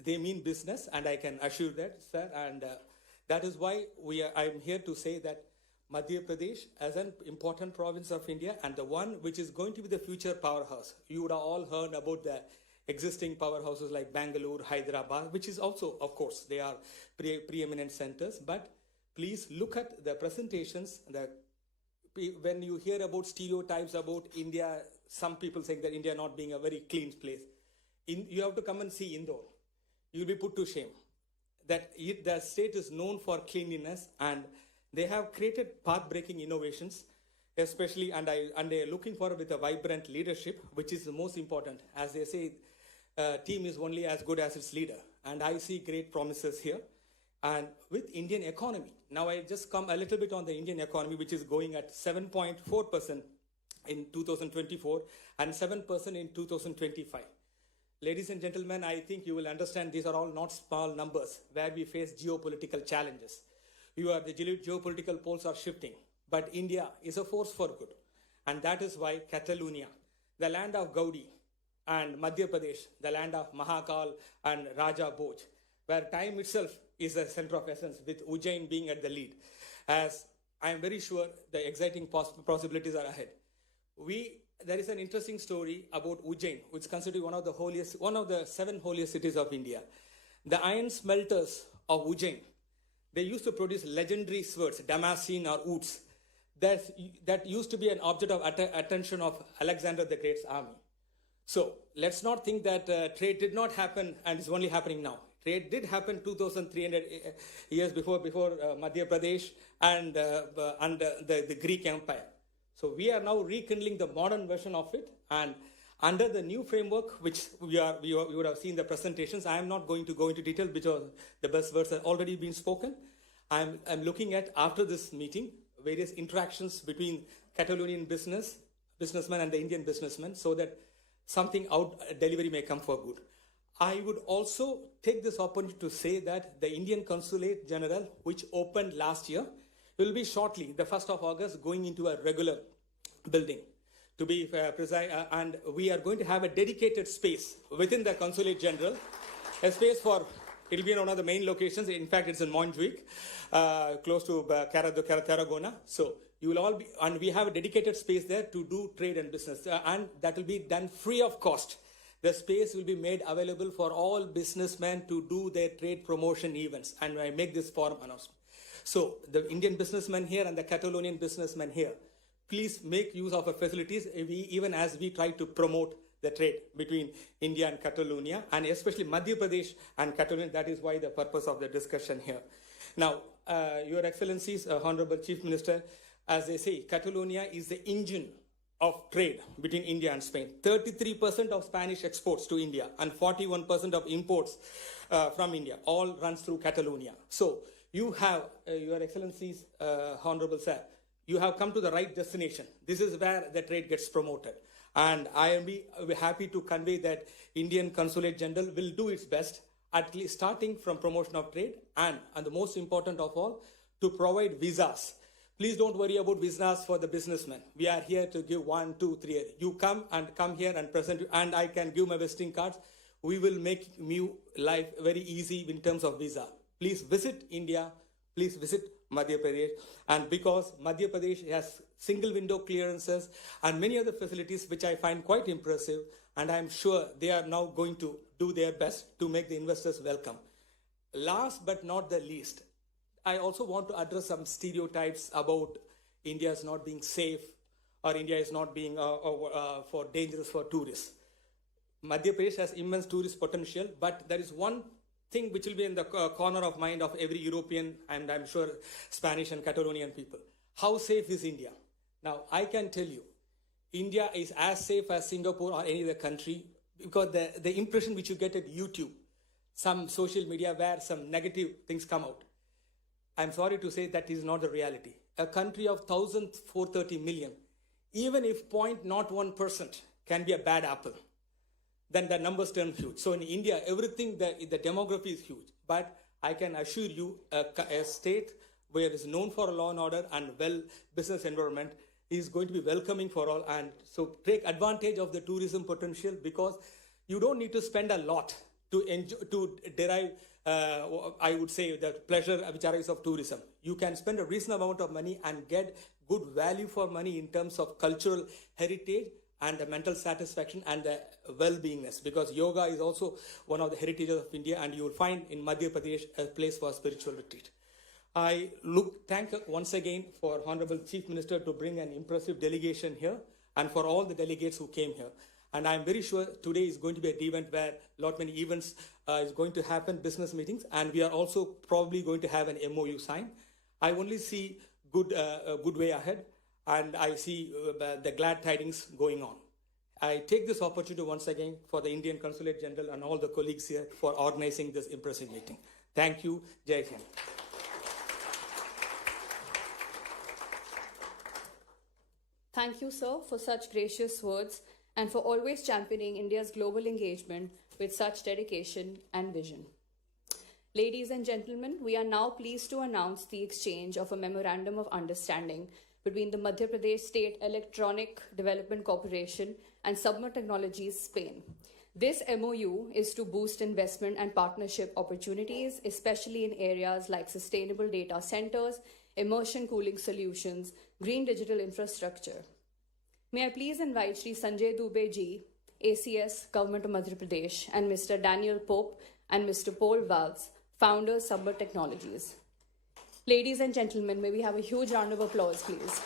they mean business, and I can assure that, sir. And that is why I'm here to say that Madhya Pradesh, as an important province of India, and the one which is going to be the future powerhouse. You would have all heard about the existing powerhouses like Bangalore, Hyderabad, which is also, of course, they are preeminent centers. But please look at the presentations. When you hear about stereotypes about India, some people saying that India not being a very clean place. You have to come and see Indore. You'll be put to shame. The state is known for cleanliness, and they have created path-breaking innovations, especially, and they are looking forward with a vibrant leadership, which is the most important. As they say, team is only as good as its leader. And I see great promises here. And with Indian economy, now I just come a little bit on the Indian economy, which is going at 7.4% in 2024 and 7% in 2025. Ladies and gentlemen, I think you will understand these are all not small numbers where we face geopolitical challenges. The geopolitical poles are shifting, but India is a force for good. And that is why Catalonia, the land of Gaudi, and Madhya Pradesh, the land of Mahakal and Raja Bhoj, where time itself is the center of essence, with Ujjain being at the lead. As I am very sure the exciting possibilities are ahead. There is an interesting story about Ujjain, which is considered one of the 7 holiest cities of India. The iron smelters of Ujjain, they used to produce legendary swords, Damascene or Woods, that used to be an object of attention of Alexander the Great's army. So let's not think that trade did not happen and is only happening now. Trade did happen 2,300 years before Madhya Pradesh and the Greek Empire. So we are now rekindling the modern version of it, and under the new framework, which you would have seen the presentations. I am not going to go into detail because the buzzwords have already been spoken. I'm looking at, after this meeting, various interactions between Catalonian businessmen and the Indian businessmen, so that something delivery may come for good. I would also take this opportunity to say that the Indian Consulate General, which opened last year, will be shortly, the 1st of August, going into a regular building. To be precise, and we are going to have a dedicated space within the Consulate General, a space for, it will be in one of the main locations. In fact, it's in Montjuic, close to Tarragona. So you will all be, and we have a dedicated space there to do trade and business, and that will be done free of cost. The space will be made available for all businessmen to do their trade promotion events, and I make this forum announcement. So the Indian businessmen here and the Catalonian businessmen here, please make use of our facilities, even as we try to promote the trade between India and Catalonia, and especially Madhya Pradesh and Catalonia. That is why the purpose of the discussion here. Now, Your Excellencies, Honorable Chief Minister, as they say, Catalonia is the engine of trade between India and Spain. 33% of Spanish exports to India and 41% of imports from India all runs through Catalonia. So you have, Your Excellencies, Honorable Sir, you have come to the right destination. This is where the trade gets promoted. And I am happy to convey that Indian Consulate General will do its best, at least starting from promotion of trade, and the most important of all, to provide visas. Please don't worry about business for the businessmen. We are here to give 1, 2, 3. You come here and present, and I can give my visiting cards. We will make you life very easy in terms of visa. Please visit India. Please visit Madhya Pradesh. And because Madhya Pradesh has single window clearances and many other facilities which I find quite impressive, and I'm sure they are now going to do their best to make the investors welcome. Last but not the least, I also want to address some stereotypes about India is not being safe or India is not being for dangerous for tourists. Madhya Pradesh has immense tourist potential, but there is one thing which will be in the corner of mind of every European and I'm sure Spanish and Catalonian people. How safe is India? Now, I can tell you, India is as safe as Singapore or any other country because the impression which you get at YouTube, some social media where some negative things come out. I'm sorry to say that is not the reality. A country of 1,430 million, even if 0.01% can be a bad apple, then the numbers turn huge. So in India, everything, the demography is huge. But I can assure you, a state where it is known for law and order and well business environment is going to be welcoming for all. And so take advantage of the tourism potential because you don't need to spend a lot to enjoy, to derive, I would say, the pleasure which arises of tourism. You can spend a reasonable amount of money and get good value for money in terms of cultural heritage and the mental satisfaction and the well-beingness, because yoga is also one of the heritages of India, and you will find in Madhya Pradesh a place for spiritual retreat. I thank once again for Honorable Chief Minister to bring an impressive delegation here and for all the delegates who came here. And I'm very sure today is going to be an event where lot many events is going to happen, business meetings, and we are also probably going to have an MOU sign. I only see a good way ahead, and I see the glad tidings going on. I take this opportunity once again for the Indian Consulate General and all the colleagues here for organizing this impressive meeting. Thank you. Jai Hind. Thank you, sir, for such gracious words and for always championing India's global engagement with such dedication and vision. Ladies and gentlemen, we are now pleased to announce the exchange of a Memorandum of Understanding between the Madhya Pradesh State Electronic Development Corporation and Submer Technologies, Spain. This MOU is to boost investment and partnership opportunities, especially in areas like sustainable data centers, immersion cooling solutions, green digital infrastructure. May I please invite Shri Sanjay Dubey ji, ACS, Government of Madhya Pradesh, and Mr. Daniel Pope and Mr. Paul Valls, founders, Submer Technologies. Ladies and gentlemen, may we have a huge round of applause, please.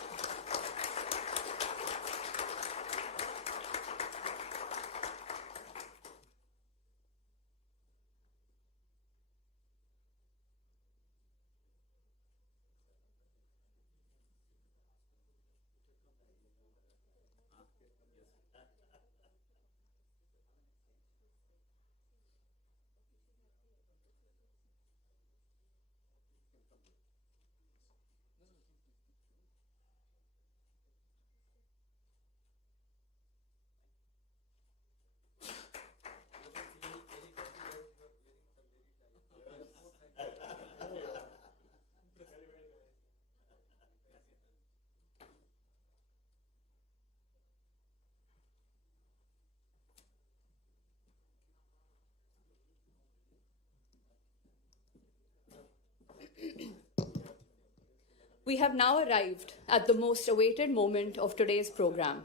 We have now arrived at the most awaited moment of today's program.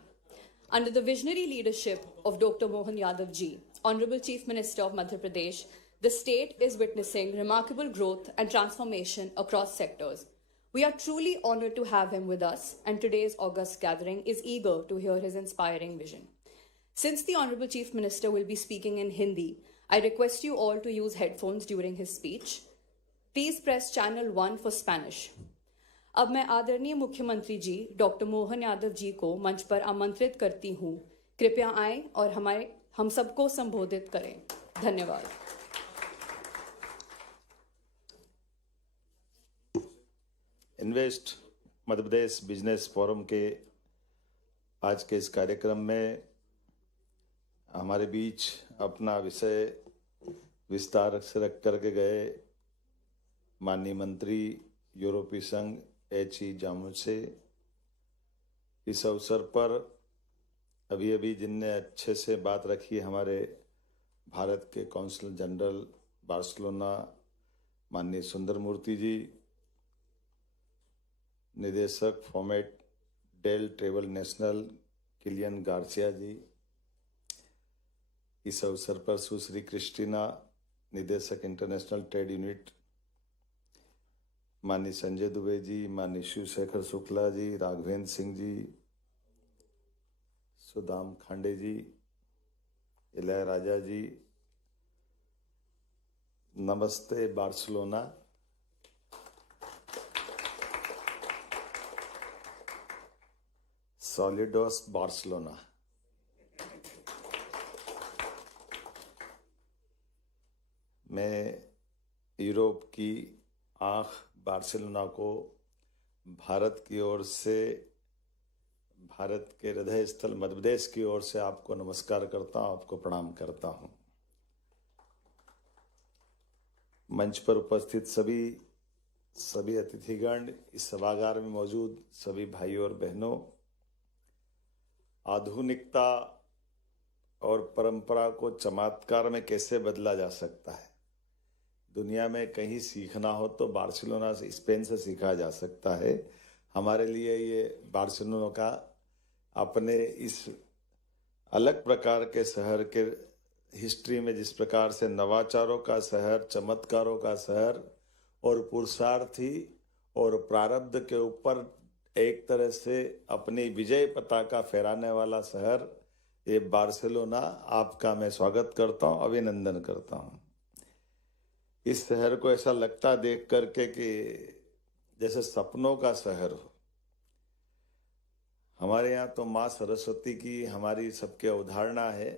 Under the visionary leadership of Dr. Mohan Yadav ji, Honorable Chief Minister of Madhya Pradesh, the state is witnessing remarkable growth and transformation across sectors. We are truly honored to have him with us, and today's august gathering is eager to hear his inspiring vision. Since the Honorable Chief Minister will be speaking in Hindi, I request you all to use headphones during his speech. Please press channel 1 for Spanish. अब मैं आदरणीय मुख्यमंत्री जी doctor Mohan Yadav ji को मंच पर आमंत्रित करती हूँ. कृपया आएं और हम सबको संबोधित करें. धन्यवाद. Invest Madhya Pradesh business forum के आज के इस कार्यक्रम में हमारे बीच अपना विषय विस्तार से रख करके गए माननीय मंत्री यूरोपीय संघ एच.ई. जामुन से। इस अवसर पर अभी अभी जिनने अच्छे से बात रखी, हमारे भारत के कौंसल जनरल बार्सिलोना माननीय सुंदर मूर्ति जी, निदेशक Foment del Treball Nacional Kilian Garcia ji, इस अवसर पर सुश्री क्रिस्टीना, निदेशक इंटरनेशनल ट्रेड यूनिट, माननीय संजय दुबे जी, माननीय शिवशेखर शुक्ला जी, राघवेंद्र सिंह जी, सुदाम खांडे जी, इलय राजा जी, नमस्ते बार्सिलोना। सॉलिडोस बार्सिलोना। मैं यूरोप की आंख बार्सिलोना को भारत की ओर से, भारत के हृदय स्थल मध्य प्रदेश की ओर से आपको नमस्कार करता हूं, आपको प्रणाम करता हूं। मंच पर उपस्थित सभी अतिथिगण, इस सभागार में मौजूद सभी भाइयों और बहनों, आधुनिकता और परंपरा को चमत्कार में कैसे बदला जा सकता है। दुनिया में कहीं सीखना हो तो बार्सिलोना से, स्पेन से सीखा जा सकता है। हमारे लिए ये बार्सिलोना का अपने इस अलग प्रकार के शहर के हिस्ट्री में, जिस प्रकार से नवाचारों का शहर, चमत्कारों का शहर और पुरुषार्थी और प्रारब्ध के ऊपर एक तरह से अपनी विजय पताका फहराने वाला शहर, ये बार्सिलोना, आपका मैं स्वागत करता हूं, अभिनंदन करता हूं। इस शहर को ऐसा लगता देख करके कि जैसे सपनों का शहर हो। हमारे यहाँ तो माँ सरस्वती की हमारी सबकी अवधारणा है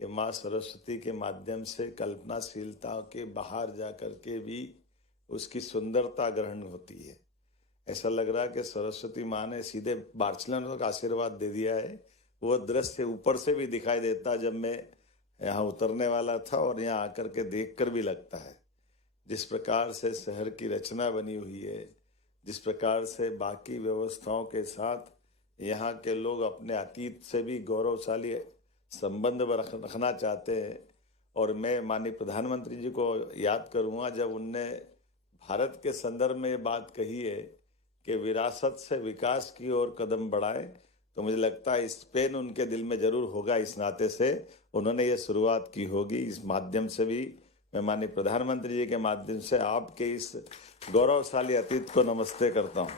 कि माँ सरस्वती के माध्यम से कल्पनाशीलता के बाहर जा करके भी उसकी सुंदरता ग्रहण होती है। ऐसा लग रहा है कि सरस्वती माँ ने सीधे बार्सिलोना का आशीर्वाद दे दिया है। वो दृश्य ऊपर से भी दिखाई देता जब मैं यहाँ उतरने वाला था, और यहाँ आकर के देख कर भी लगता है जिस प्रकार से शहर की रचना बनी हुई है, जिस प्रकार से बाकी व्यवस्थाओं के साथ यहाँ के लोग अपने अतीत से भी गौरवशाली संबंध रखना चाहते हैं। और मैं माननीय प्रधानमंत्री जी को याद करूँगा जब उनने भारत के संदर्भ में ये बात कही है कि विरासत से विकास की ओर कदम बढ़ाए, तो मुझे लगता है स्पेन उनके दिल में जरूर होगा। इस नाते से उन्होंने ये शुरुआत की होगी। इस माध्यम से भी मैं माननीय प्रधानमंत्री जी के माध्यम से आपके इस गौरवशाली अतीत को नमस्ते करता हूं।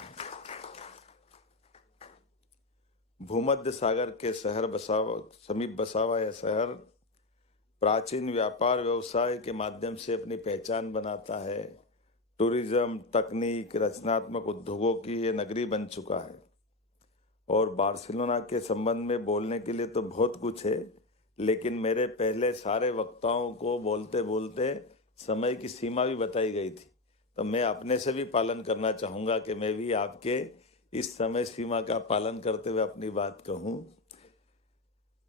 भूमध्य सागर के शहर समीप बसा हुआ यह शहर प्राचीन व्यापार व्यवसाय के माध्यम से अपनी पहचान बनाता है। टूरिज्म, तकनीक, रचनात्मक उद्योगों की ये नगरी बन चुका है। और बार्सिलोना के संबंध में बोलने के लिए तो बहुत कुछ है, लेकिन मेरे पहले सारे वक्ताओं को बोलते बोलते समय की सीमा भी बताई गई थी, तो मैं अपने से भी पालन करना चाहूँगा कि मैं भी आपके इस समय सीमा का पालन करते हुए अपनी बात कहूँ।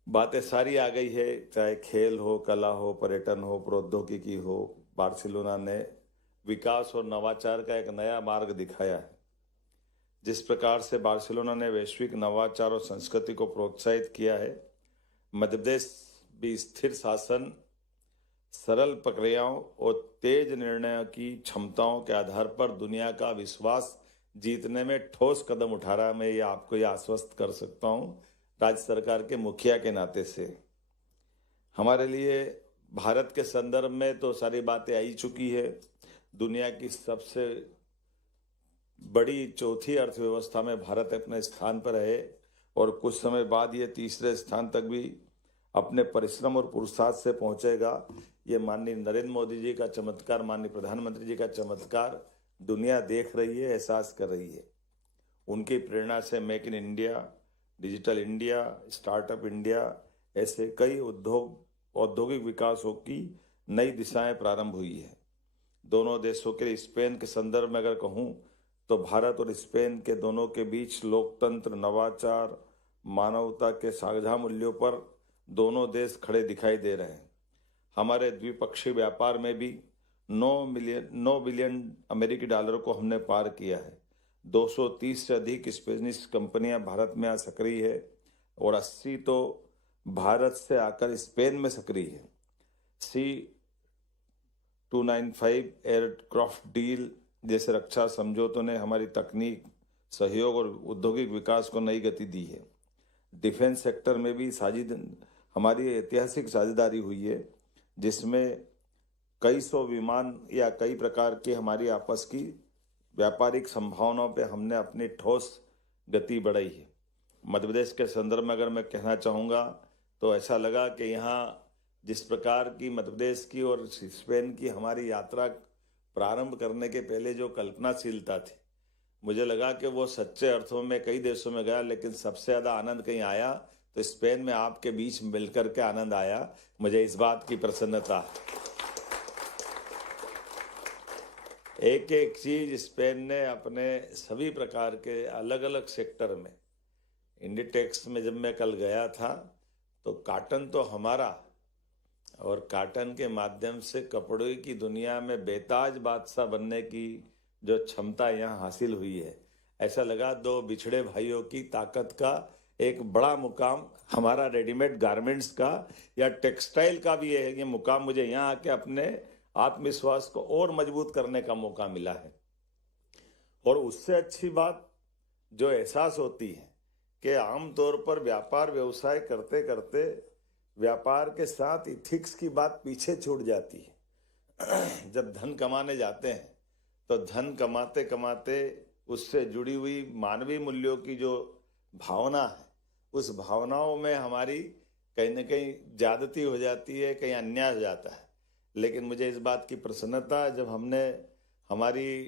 बातें सारी आ गई है, चाहे खेल हो, कला हो, पर्यटन हो, प्रौद्योगिकी हो। बार्सिलोना ने विकास और नवाचार का एक नया मार्ग दिखाया है। जिस प्रकार से बार्सिलोना ने वैश्विक नवाचार और संस्कृति को प्रोत्साहित किया है, मध्य प्रदेश भी स्थिर शासन, सरल प्रक्रियाओं और तेज निर्णयों की क्षमताओं के आधार पर दुनिया का विश्वास जीतने में ठोस कदम उठा रहा है। मैं ये आपको ये आश्वस्त कर सकता हूँ राज्य सरकार के मुखिया के नाते से। हमारे लिए भारत के संदर्भ में तो सारी बातें आई चुकी है। दुनिया की सबसे बड़ी चौथी अर्थव्यवस्था में भारत अपने स्थान पर है और कुछ समय बाद ये तीसरे स्थान तक भी अपने परिश्रम और पुरुषार्थ से पहुंचेगा। ये माननीय नरेंद्र मोदी जी का चमत्कार, माननीय प्रधानमंत्री जी का चमत्कार दुनिया देख रही है, एहसास कर रही है। उनकी प्रेरणा से make in India, digital India, startup India, ऐसे कई औद्योगिक विकासों की नई दिशाएं प्रारंभ हुई है। दोनों देशों के स्पेन के संदर्भ में अगर कहूं तो भारत और स्पेन के दोनों के बीच लोकतंत्र, नवाचार, मानवता के साझा मूल्यों पर दोनों देश खड़े दिखाई दे रहे हैं। हमारे द्विपक्षीय व्यापार में भी 9 बिलियन अमेरिकी डॉलर को हमने पार किया है। 230 से अधिक स्पेनिश कंपनियां भारत में सक्रिय है और 80 तो भारत से आकर स्पेन में सक्रिय है। C-295 एयरक्राफ्ट डील जैसे रक्षा समझौतों ने हमारी तकनीक, सहयोग और औद्योगिक विकास को नई गति दी है। डिफेंस सेक्टर में भी हमारी ऐतिहासिक साझेदारी हुई है, जिसमें कई सौ विमान या कई प्रकार की हमारी आपस की व्यापारिक संभावनाओं पे हमने अपनी ठोस गति बढ़ाई है। मध्य प्रदेश के संदर्भ में अगर मैं कहना चाहूँगा तो ऐसा लगा कि यहाँ जिस प्रकार की मध्य प्रदेश की और स्पेन की हमारी यात्रा प्रारंभ करने के पहले जो कल्पनाशीलता थी, मुझे लगा कि वो सच्चे अर्थों में कई देशों में गया, लेकिन सबसे ज़्यादा आनंद कहीं आया तो स्पेन में आपके बीच मिलकर के आनंद आया। मुझे इस बात की प्रसन्नता है। एक एक चीज स्पेन ने अपने सभी प्रकार के अलग अलग सेक्टर में, इंडिटेक्स में जब मैं कल गया था तो काटन तो हमारा, और काटन के माध्यम से कपड़े की दुनिया में बेताज बादशाह बनने की जो क्षमता यहाँ हासिल हुई है, ऐसा लगा दो बिछड़े भाइयों की ताकत का एक बड़ा मुकाम हमारा रेडीमेड गारमेंट्स का या टेक्सटाइल का भी है। ये मुकाम मुझे यहाँ आके अपने आत्मविश्वास को और मजबूत करने का मौका मिला है। और उससे अच्छी बात जो एहसास होती है कि आमतौर पर व्यापार व्यवसाय करते करते व्यापार के साथ इथिक्स की बात पीछे छूट जाती है। जब धन कमाने जाते हैं तो धन कमाते कमाते उससे जुड़ी हुई मानवीय मूल्यों की जो भावना है, उस भावनाओं में हमारी कहीं न कहीं ज्यादती हो जाती है, कहीं अन्याय हो जाता है। लेकिन मुझे इस बात की प्रसन्नता जब हमने हमारी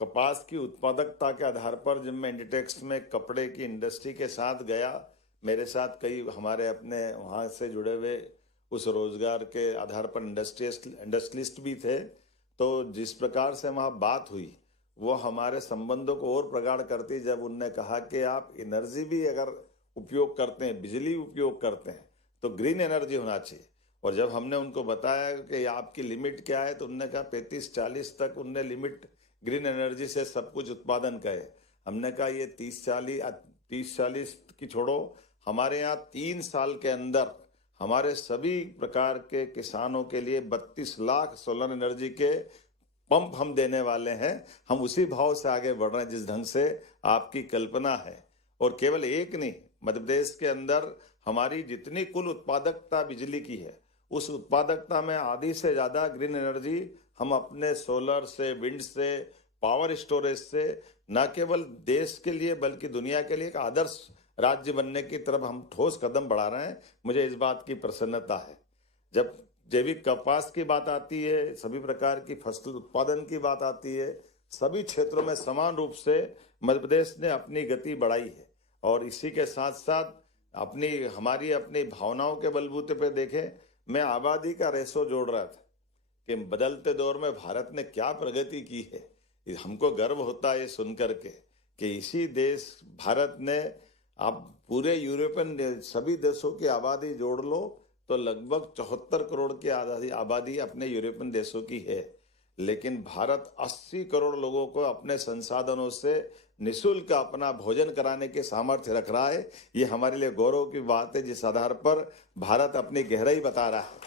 कपास की उत्पादकता के आधार पर, जब मैं इंडिटेक्स में कपड़े की इंडस्ट्री के साथ गया, मेरे साथ कई हमारे अपने वहाँ से जुड़े हुए उस रोजगार के आधार पर इंडस्ट्रियलिस्ट भी थे, तो जिस प्रकार से वहाँ बात हुई वो हमारे संबंधों को और प्रगाढ़ करती। जब उनने कहा कि आप एनर्जी भी अगर उपयोग करते हैं, बिजली उपयोग करते हैं, तो ग्रीन एनर्जी होना चाहिए। और जब हमने उनको बताया कि आपकी लिमिट क्या है, तो उनने कहा 35-40 तक उनने लिमिट ग्रीन एनर्जी से सब कुछ उत्पादन का है। हमने कहा ये 30-40 की छोड़ो, हमारे यहाँ 3 साल के अंदर हमारे सभी प्रकार के किसानों के लिए 32 लाख सोलर एनर्जी के पंप हम देने वाले हैं। हम उसी भाव से आगे बढ़ रहे हैं जिस ढंग से आपकी कल्पना है। और केवल एक नहीं, मध्य प्रदेश के अंदर हमारी जितनी कुल उत्पादकता बिजली की है, उस उत्पादकता में आधी से ज्यादा ग्रीन एनर्जी हम अपने सोलर से, विंड से, पावर स्टोरेज से न केवल देश के लिए बल्कि दुनिया के लिए एक आदर्श राज्य बनने की तरफ हम ठोस कदम बढ़ा रहे हैं। मुझे इस बात की प्रसन्नता है। जब जैविक कपास की बात आती है, सभी प्रकार की फसल उत्पादन की बात आती है, सभी क्षेत्रों में समान रूप से मध्य प्रदेश ने अपनी गति बढ़ाई है। और इसी के साथ साथ हमारी अपनी भावनाओं के बलबूते पे देखें, मैं आबादी का रेशो जोड़ रहा था कि बदलते दौर में भारत ने क्या प्रगति की है। हमको गर्व होता है ये सुनकर के कि इसी देश भारत ने, आप पूरे यूरोपियन सभी देशों की आबादी जोड़ लो तो लगभग 74 करोड़ की आबादी अपने यूरोपियन देशों की है, लेकिन भारत 80 करोड़ लोगों को अपने संसाधनों से निःशुल्क अपना भोजन कराने के सामर्थ्य रख रहा है। ये हमारे लिए गौरव की बात है, जिस आधार पर भारत अपनी गहराई बता रहा है।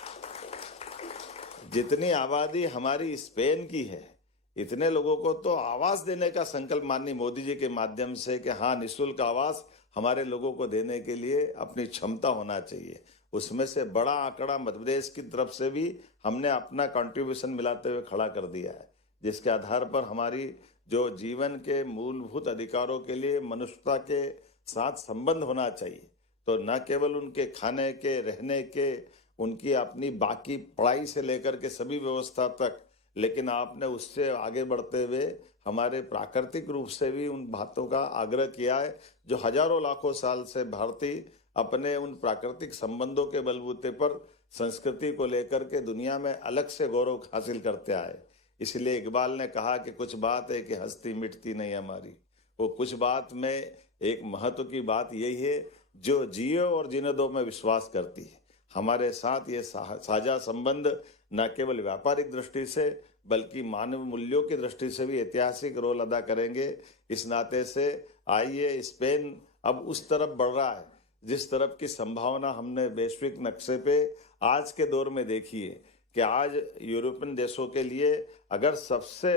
जितनी आबादी हमारी स्पेन की है, इतने लोगों को तो आवास देने का संकल्प माननीय मोदी जी के माध्यम से कि हाँ, निःशुल्क आवास हमारे लोगों को देने के लिए अपनी क्षमता होना चाहिए। उसमें से बड़ा आंकड़ा मध्य प्रदेश की तरफ से भी हमने अपना कंट्रीब्यूशन मिलाते हुए खड़ा कर दिया है, जिसके आधार पर हमारी जो जीवन के मूलभूत अधिकारों के लिए मनुष्यता के साथ संबंध होना चाहिए, तो न केवल उनके खाने के, रहने के, उनकी अपनी बाकी पढ़ाई से लेकर के सभी व्यवस्था तक, लेकिन आपने उससे आगे बढ़ते हुए हमारे प्राकृतिक रूप से भी उन बातों का आग्रह किया है जो हजारों लाखों साल से भारतीय अपने उन प्राकृतिक संबंधों के बलबूते पर संस्कृति को लेकर के दुनिया में अलग से गौरव हासिल करते आए। इसलिए इकबाल ने कहा कि कुछ बात है कि हस्ती मिटती नहीं हमारी। वो कुछ बात में एक महत्व की बात यही है जो जियो और जीने दो में विश्वास करती है। हमारे साथ ये साझा संबंध न केवल व्यापारिक दृष्टि से बल्कि मानव मूल्यों की दृष्टि से भी ऐतिहासिक रोल अदा करेंगे। इस नाते से आइए, स्पेन अब उस तरफ बढ़ रहा है जिस तरफ की संभावना हमने वैश्विक नक्शे पे आज के दौर में देखी है कि आज यूरोपियन देशों के लिए अगर सबसे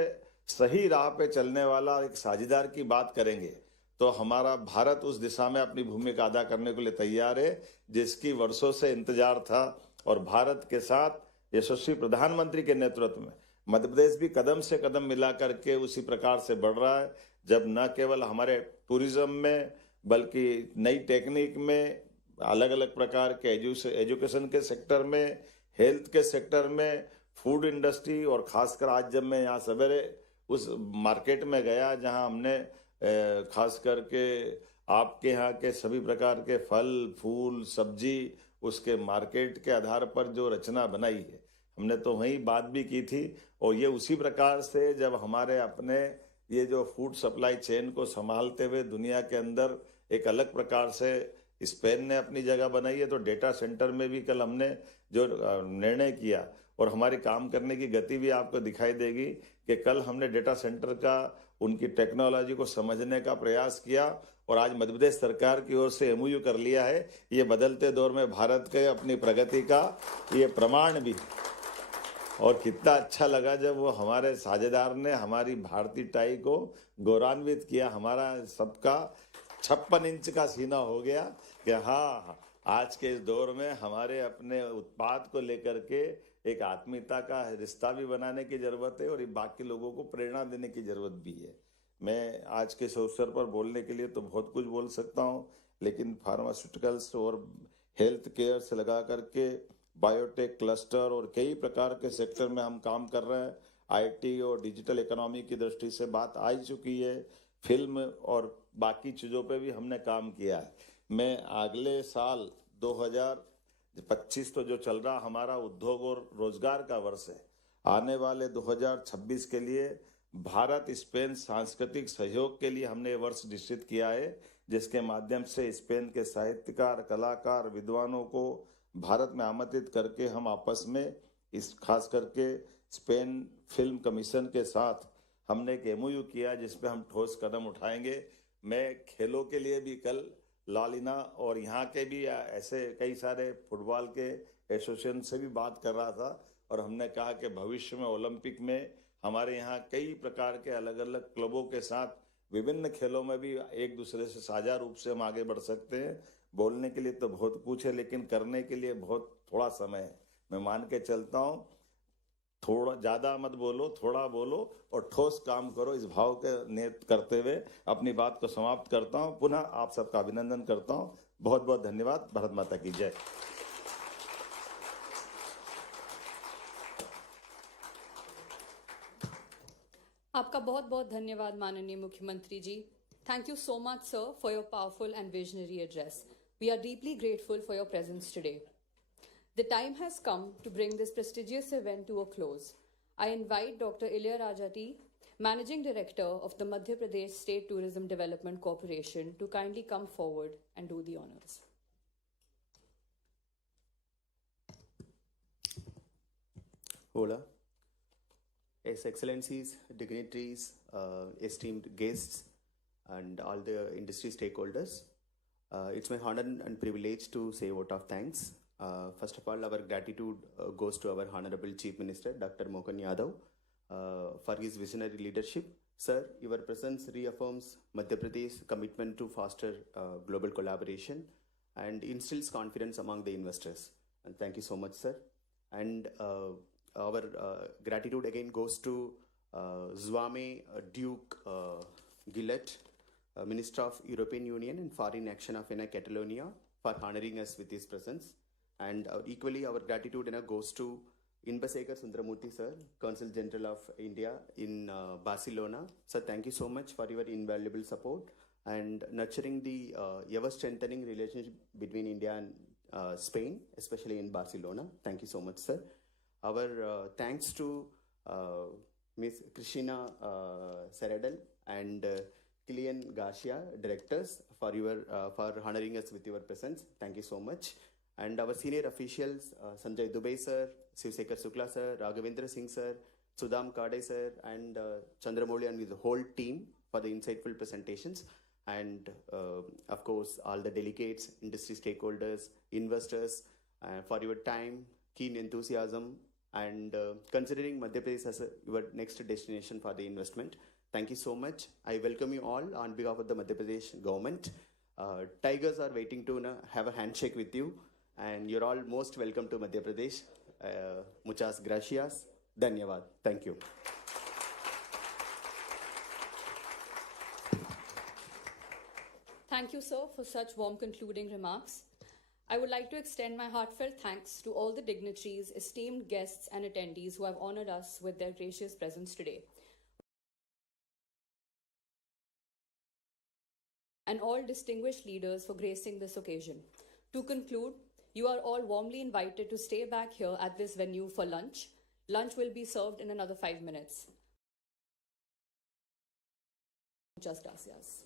सही राह पे चलने वाला एक साझेदार की बात करेंगे तो हमारा भारत उस दिशा में अपनी भूमिका अदा करने के लिए तैयार है, जिसकी वर्षों से इंतजार था। और भारत के साथ यशस्वी प्रधानमंत्री के नेतृत्व में मध्य प्रदेश भी कदम से कदम मिला करके उसी प्रकार से बढ़ रहा है, जब न केवल हमारे टूरिज्म में बल्कि नई टेक्निक में, अलग अलग प्रकार के एजुकेशन के सेक्टर में, हेल्थ के सेक्टर में, फूड इंडस्ट्री, और खासकर आज जब मैं यहाँ सवेरे उस मार्केट में गया जहाँ हमने खास करके आपके यहाँ के सभी प्रकार के फल, फूल, सब्जी, उसके मार्केट के आधार पर जो रचना बनाई है, हमने तो वहीं बात भी की थी। और ये उसी प्रकार से जब हमारे अपने ये जो फूड सप्लाई चेन को संभालते हुए दुनिया के अंदर एक अलग प्रकार से स्पेन ने अपनी जगह बनाई है, तो डेटा सेंटर में भी कल हमने जो निर्णय किया और हमारी काम करने की गति भी आपको दिखाई देगी कि कल हमने डेटा सेंटर का, उनकी टेक्नोलॉजी को समझने का प्रयास किया और आज मध्य प्रदेश सरकार की ओर से MOU कर लिया है। ये बदलते दौर में भारत के अपनी प्रगति का ये प्रमाण भी। और कितना अच्छा लगा जब वो हमारे साझेदार ने हमारी भारतीय टाई को गौरवान्वित किया। हमारा सबका 56 इंच का सीना हो गया कि हाँ, आज के इस दौर में हमारे अपने उत्पाद को लेकर के एक आत्मीयता का रिश्ता भी बनाने की जरूरत है और बाकी लोगों को प्रेरणा देने की जरूरत भी है। मैं आज के इस अवसर पर बोलने के लिए तो बहुत कुछ बोल सकता हूँ, लेकिन फार्मास्यूटिकल्स और हेल्थ केयर से लगा करके बायोटेक क्लस्टर और कई प्रकार के सेक्टर में हम काम कर रहे हैं। IT और डिजिटल इकोनॉमी की दृष्टि से बात आ चुकी है। फिल्म और बाकी चीज़ों पे भी हमने काम किया है। मैं अगले साल 2025 तो जो चल रहा हमारा उद्योग और रोजगार का वर्ष है, आने वाले 2026 के लिए भारत स्पेन सांस्कृतिक सहयोग के लिए हमने ये वर्ष निश्चित किया है, जिसके माध्यम से स्पेन के साहित्यकार, कलाकार, विद्वानों को भारत में आमंत्रित करके हम आपस में इस खास करके स्पेन फिल्म कमीशन के साथ हमने एक MOU किया जिसपे हम ठोस कदम उठाएंगे। मैं खेलों के लिए भी कल लालिना और यहाँ के भी ऐसे कई सारे फुटबॉल के एसोसिएशन से भी बात कर रहा था और हमने कहा कि भविष्य में ओलंपिक में हमारे यहाँ कई प्रकार के अलग अलग क्लबों के साथ विभिन्न खेलों में भी एक दूसरे से साझा रूप से हम आगे बढ़ सकते हैं। बोलने के लिए तो बहुत कुछ है, लेकिन करने के लिए बहुत थोड़ा समय है। मैं मान के चलता हूँ, थोड़ा ज़्यादा मत बोलो, थोड़ा बोलो और ठोस काम करो। इस भाव के नेत करते हुए अपनी बात को समाप्त करता हूँ। पुनः आप सबका अभिनंदन करता हूँ। बहुत बहुत धन्यवाद। भारत माता की जय। आपका बहुत बहुत धन्यवाद माननीय मुख्यमंत्री जी। Thank you so much, sir, for your powerful and visionary address. We are deeply grateful for your presence today. The time has come to bring this prestigious event to a close. I invite Dr. Ilayaraja T, Managing Director of the Madhya Pradesh State Tourism Development Corporation, to kindly come forward and do the honors. Hola. His Excellencies, dignitaries, esteemed guests, and all the industry stakeholders. It's my honor and privilege to say a vote of thanks. First of all, our gratitude goes to our Honorable Chief Minister, Dr. Mohan Yadav, for his visionary leadership. Sir, your presence reaffirms Madhya Pradesh's commitment to foster global collaboration and instills confidence among the investors. And thank you so much, sir. And our gratitude again goes to Zwame Duke Gillett, Minister of European Union and Foreign Action of Catalonia, for honoring us with his presence. And equally, our gratitude goes to Inbasekar Sundaramurthy, sir, Consul General of India in Barcelona. Sir, thank you so much for your invaluable support and nurturing the ever-strengthening relationship between India and Spain, especially in Barcelona. Thank you so much, sir. Our thanks to Ms. Krishina Seradal and Kilian Garcia, directors, for honoring us with your presence. Thank you so much. And our senior officials, Sanjay Dubey sir, Shivsekar Shukla sir, Raghavendra Singh sir, Sudham Kade sir and Chandramouli and the whole team for the insightful presentations. And of course, all the delegates, industry stakeholders, investors, for your time, keen enthusiasm, and considering Madhya Pradesh as your next destination for the investment. Thank you so much. I welcome you all on behalf of the Madhya Pradesh government. Tigers are waiting to have a handshake with you, and you're all most welcome to Madhya Pradesh. Muchas gracias. Dhanyavad. Thank you. Thank you, sir, for such warm concluding remarks. I would like to extend my heartfelt thanks to all the dignitaries, esteemed guests, and attendees who have honored us with their gracious presence today, and all distinguished leaders for gracing this occasion. To conclude, you are all warmly invited to stay back here at this venue for lunch. Lunch will be served in another 5 minutes. Muchas gracias.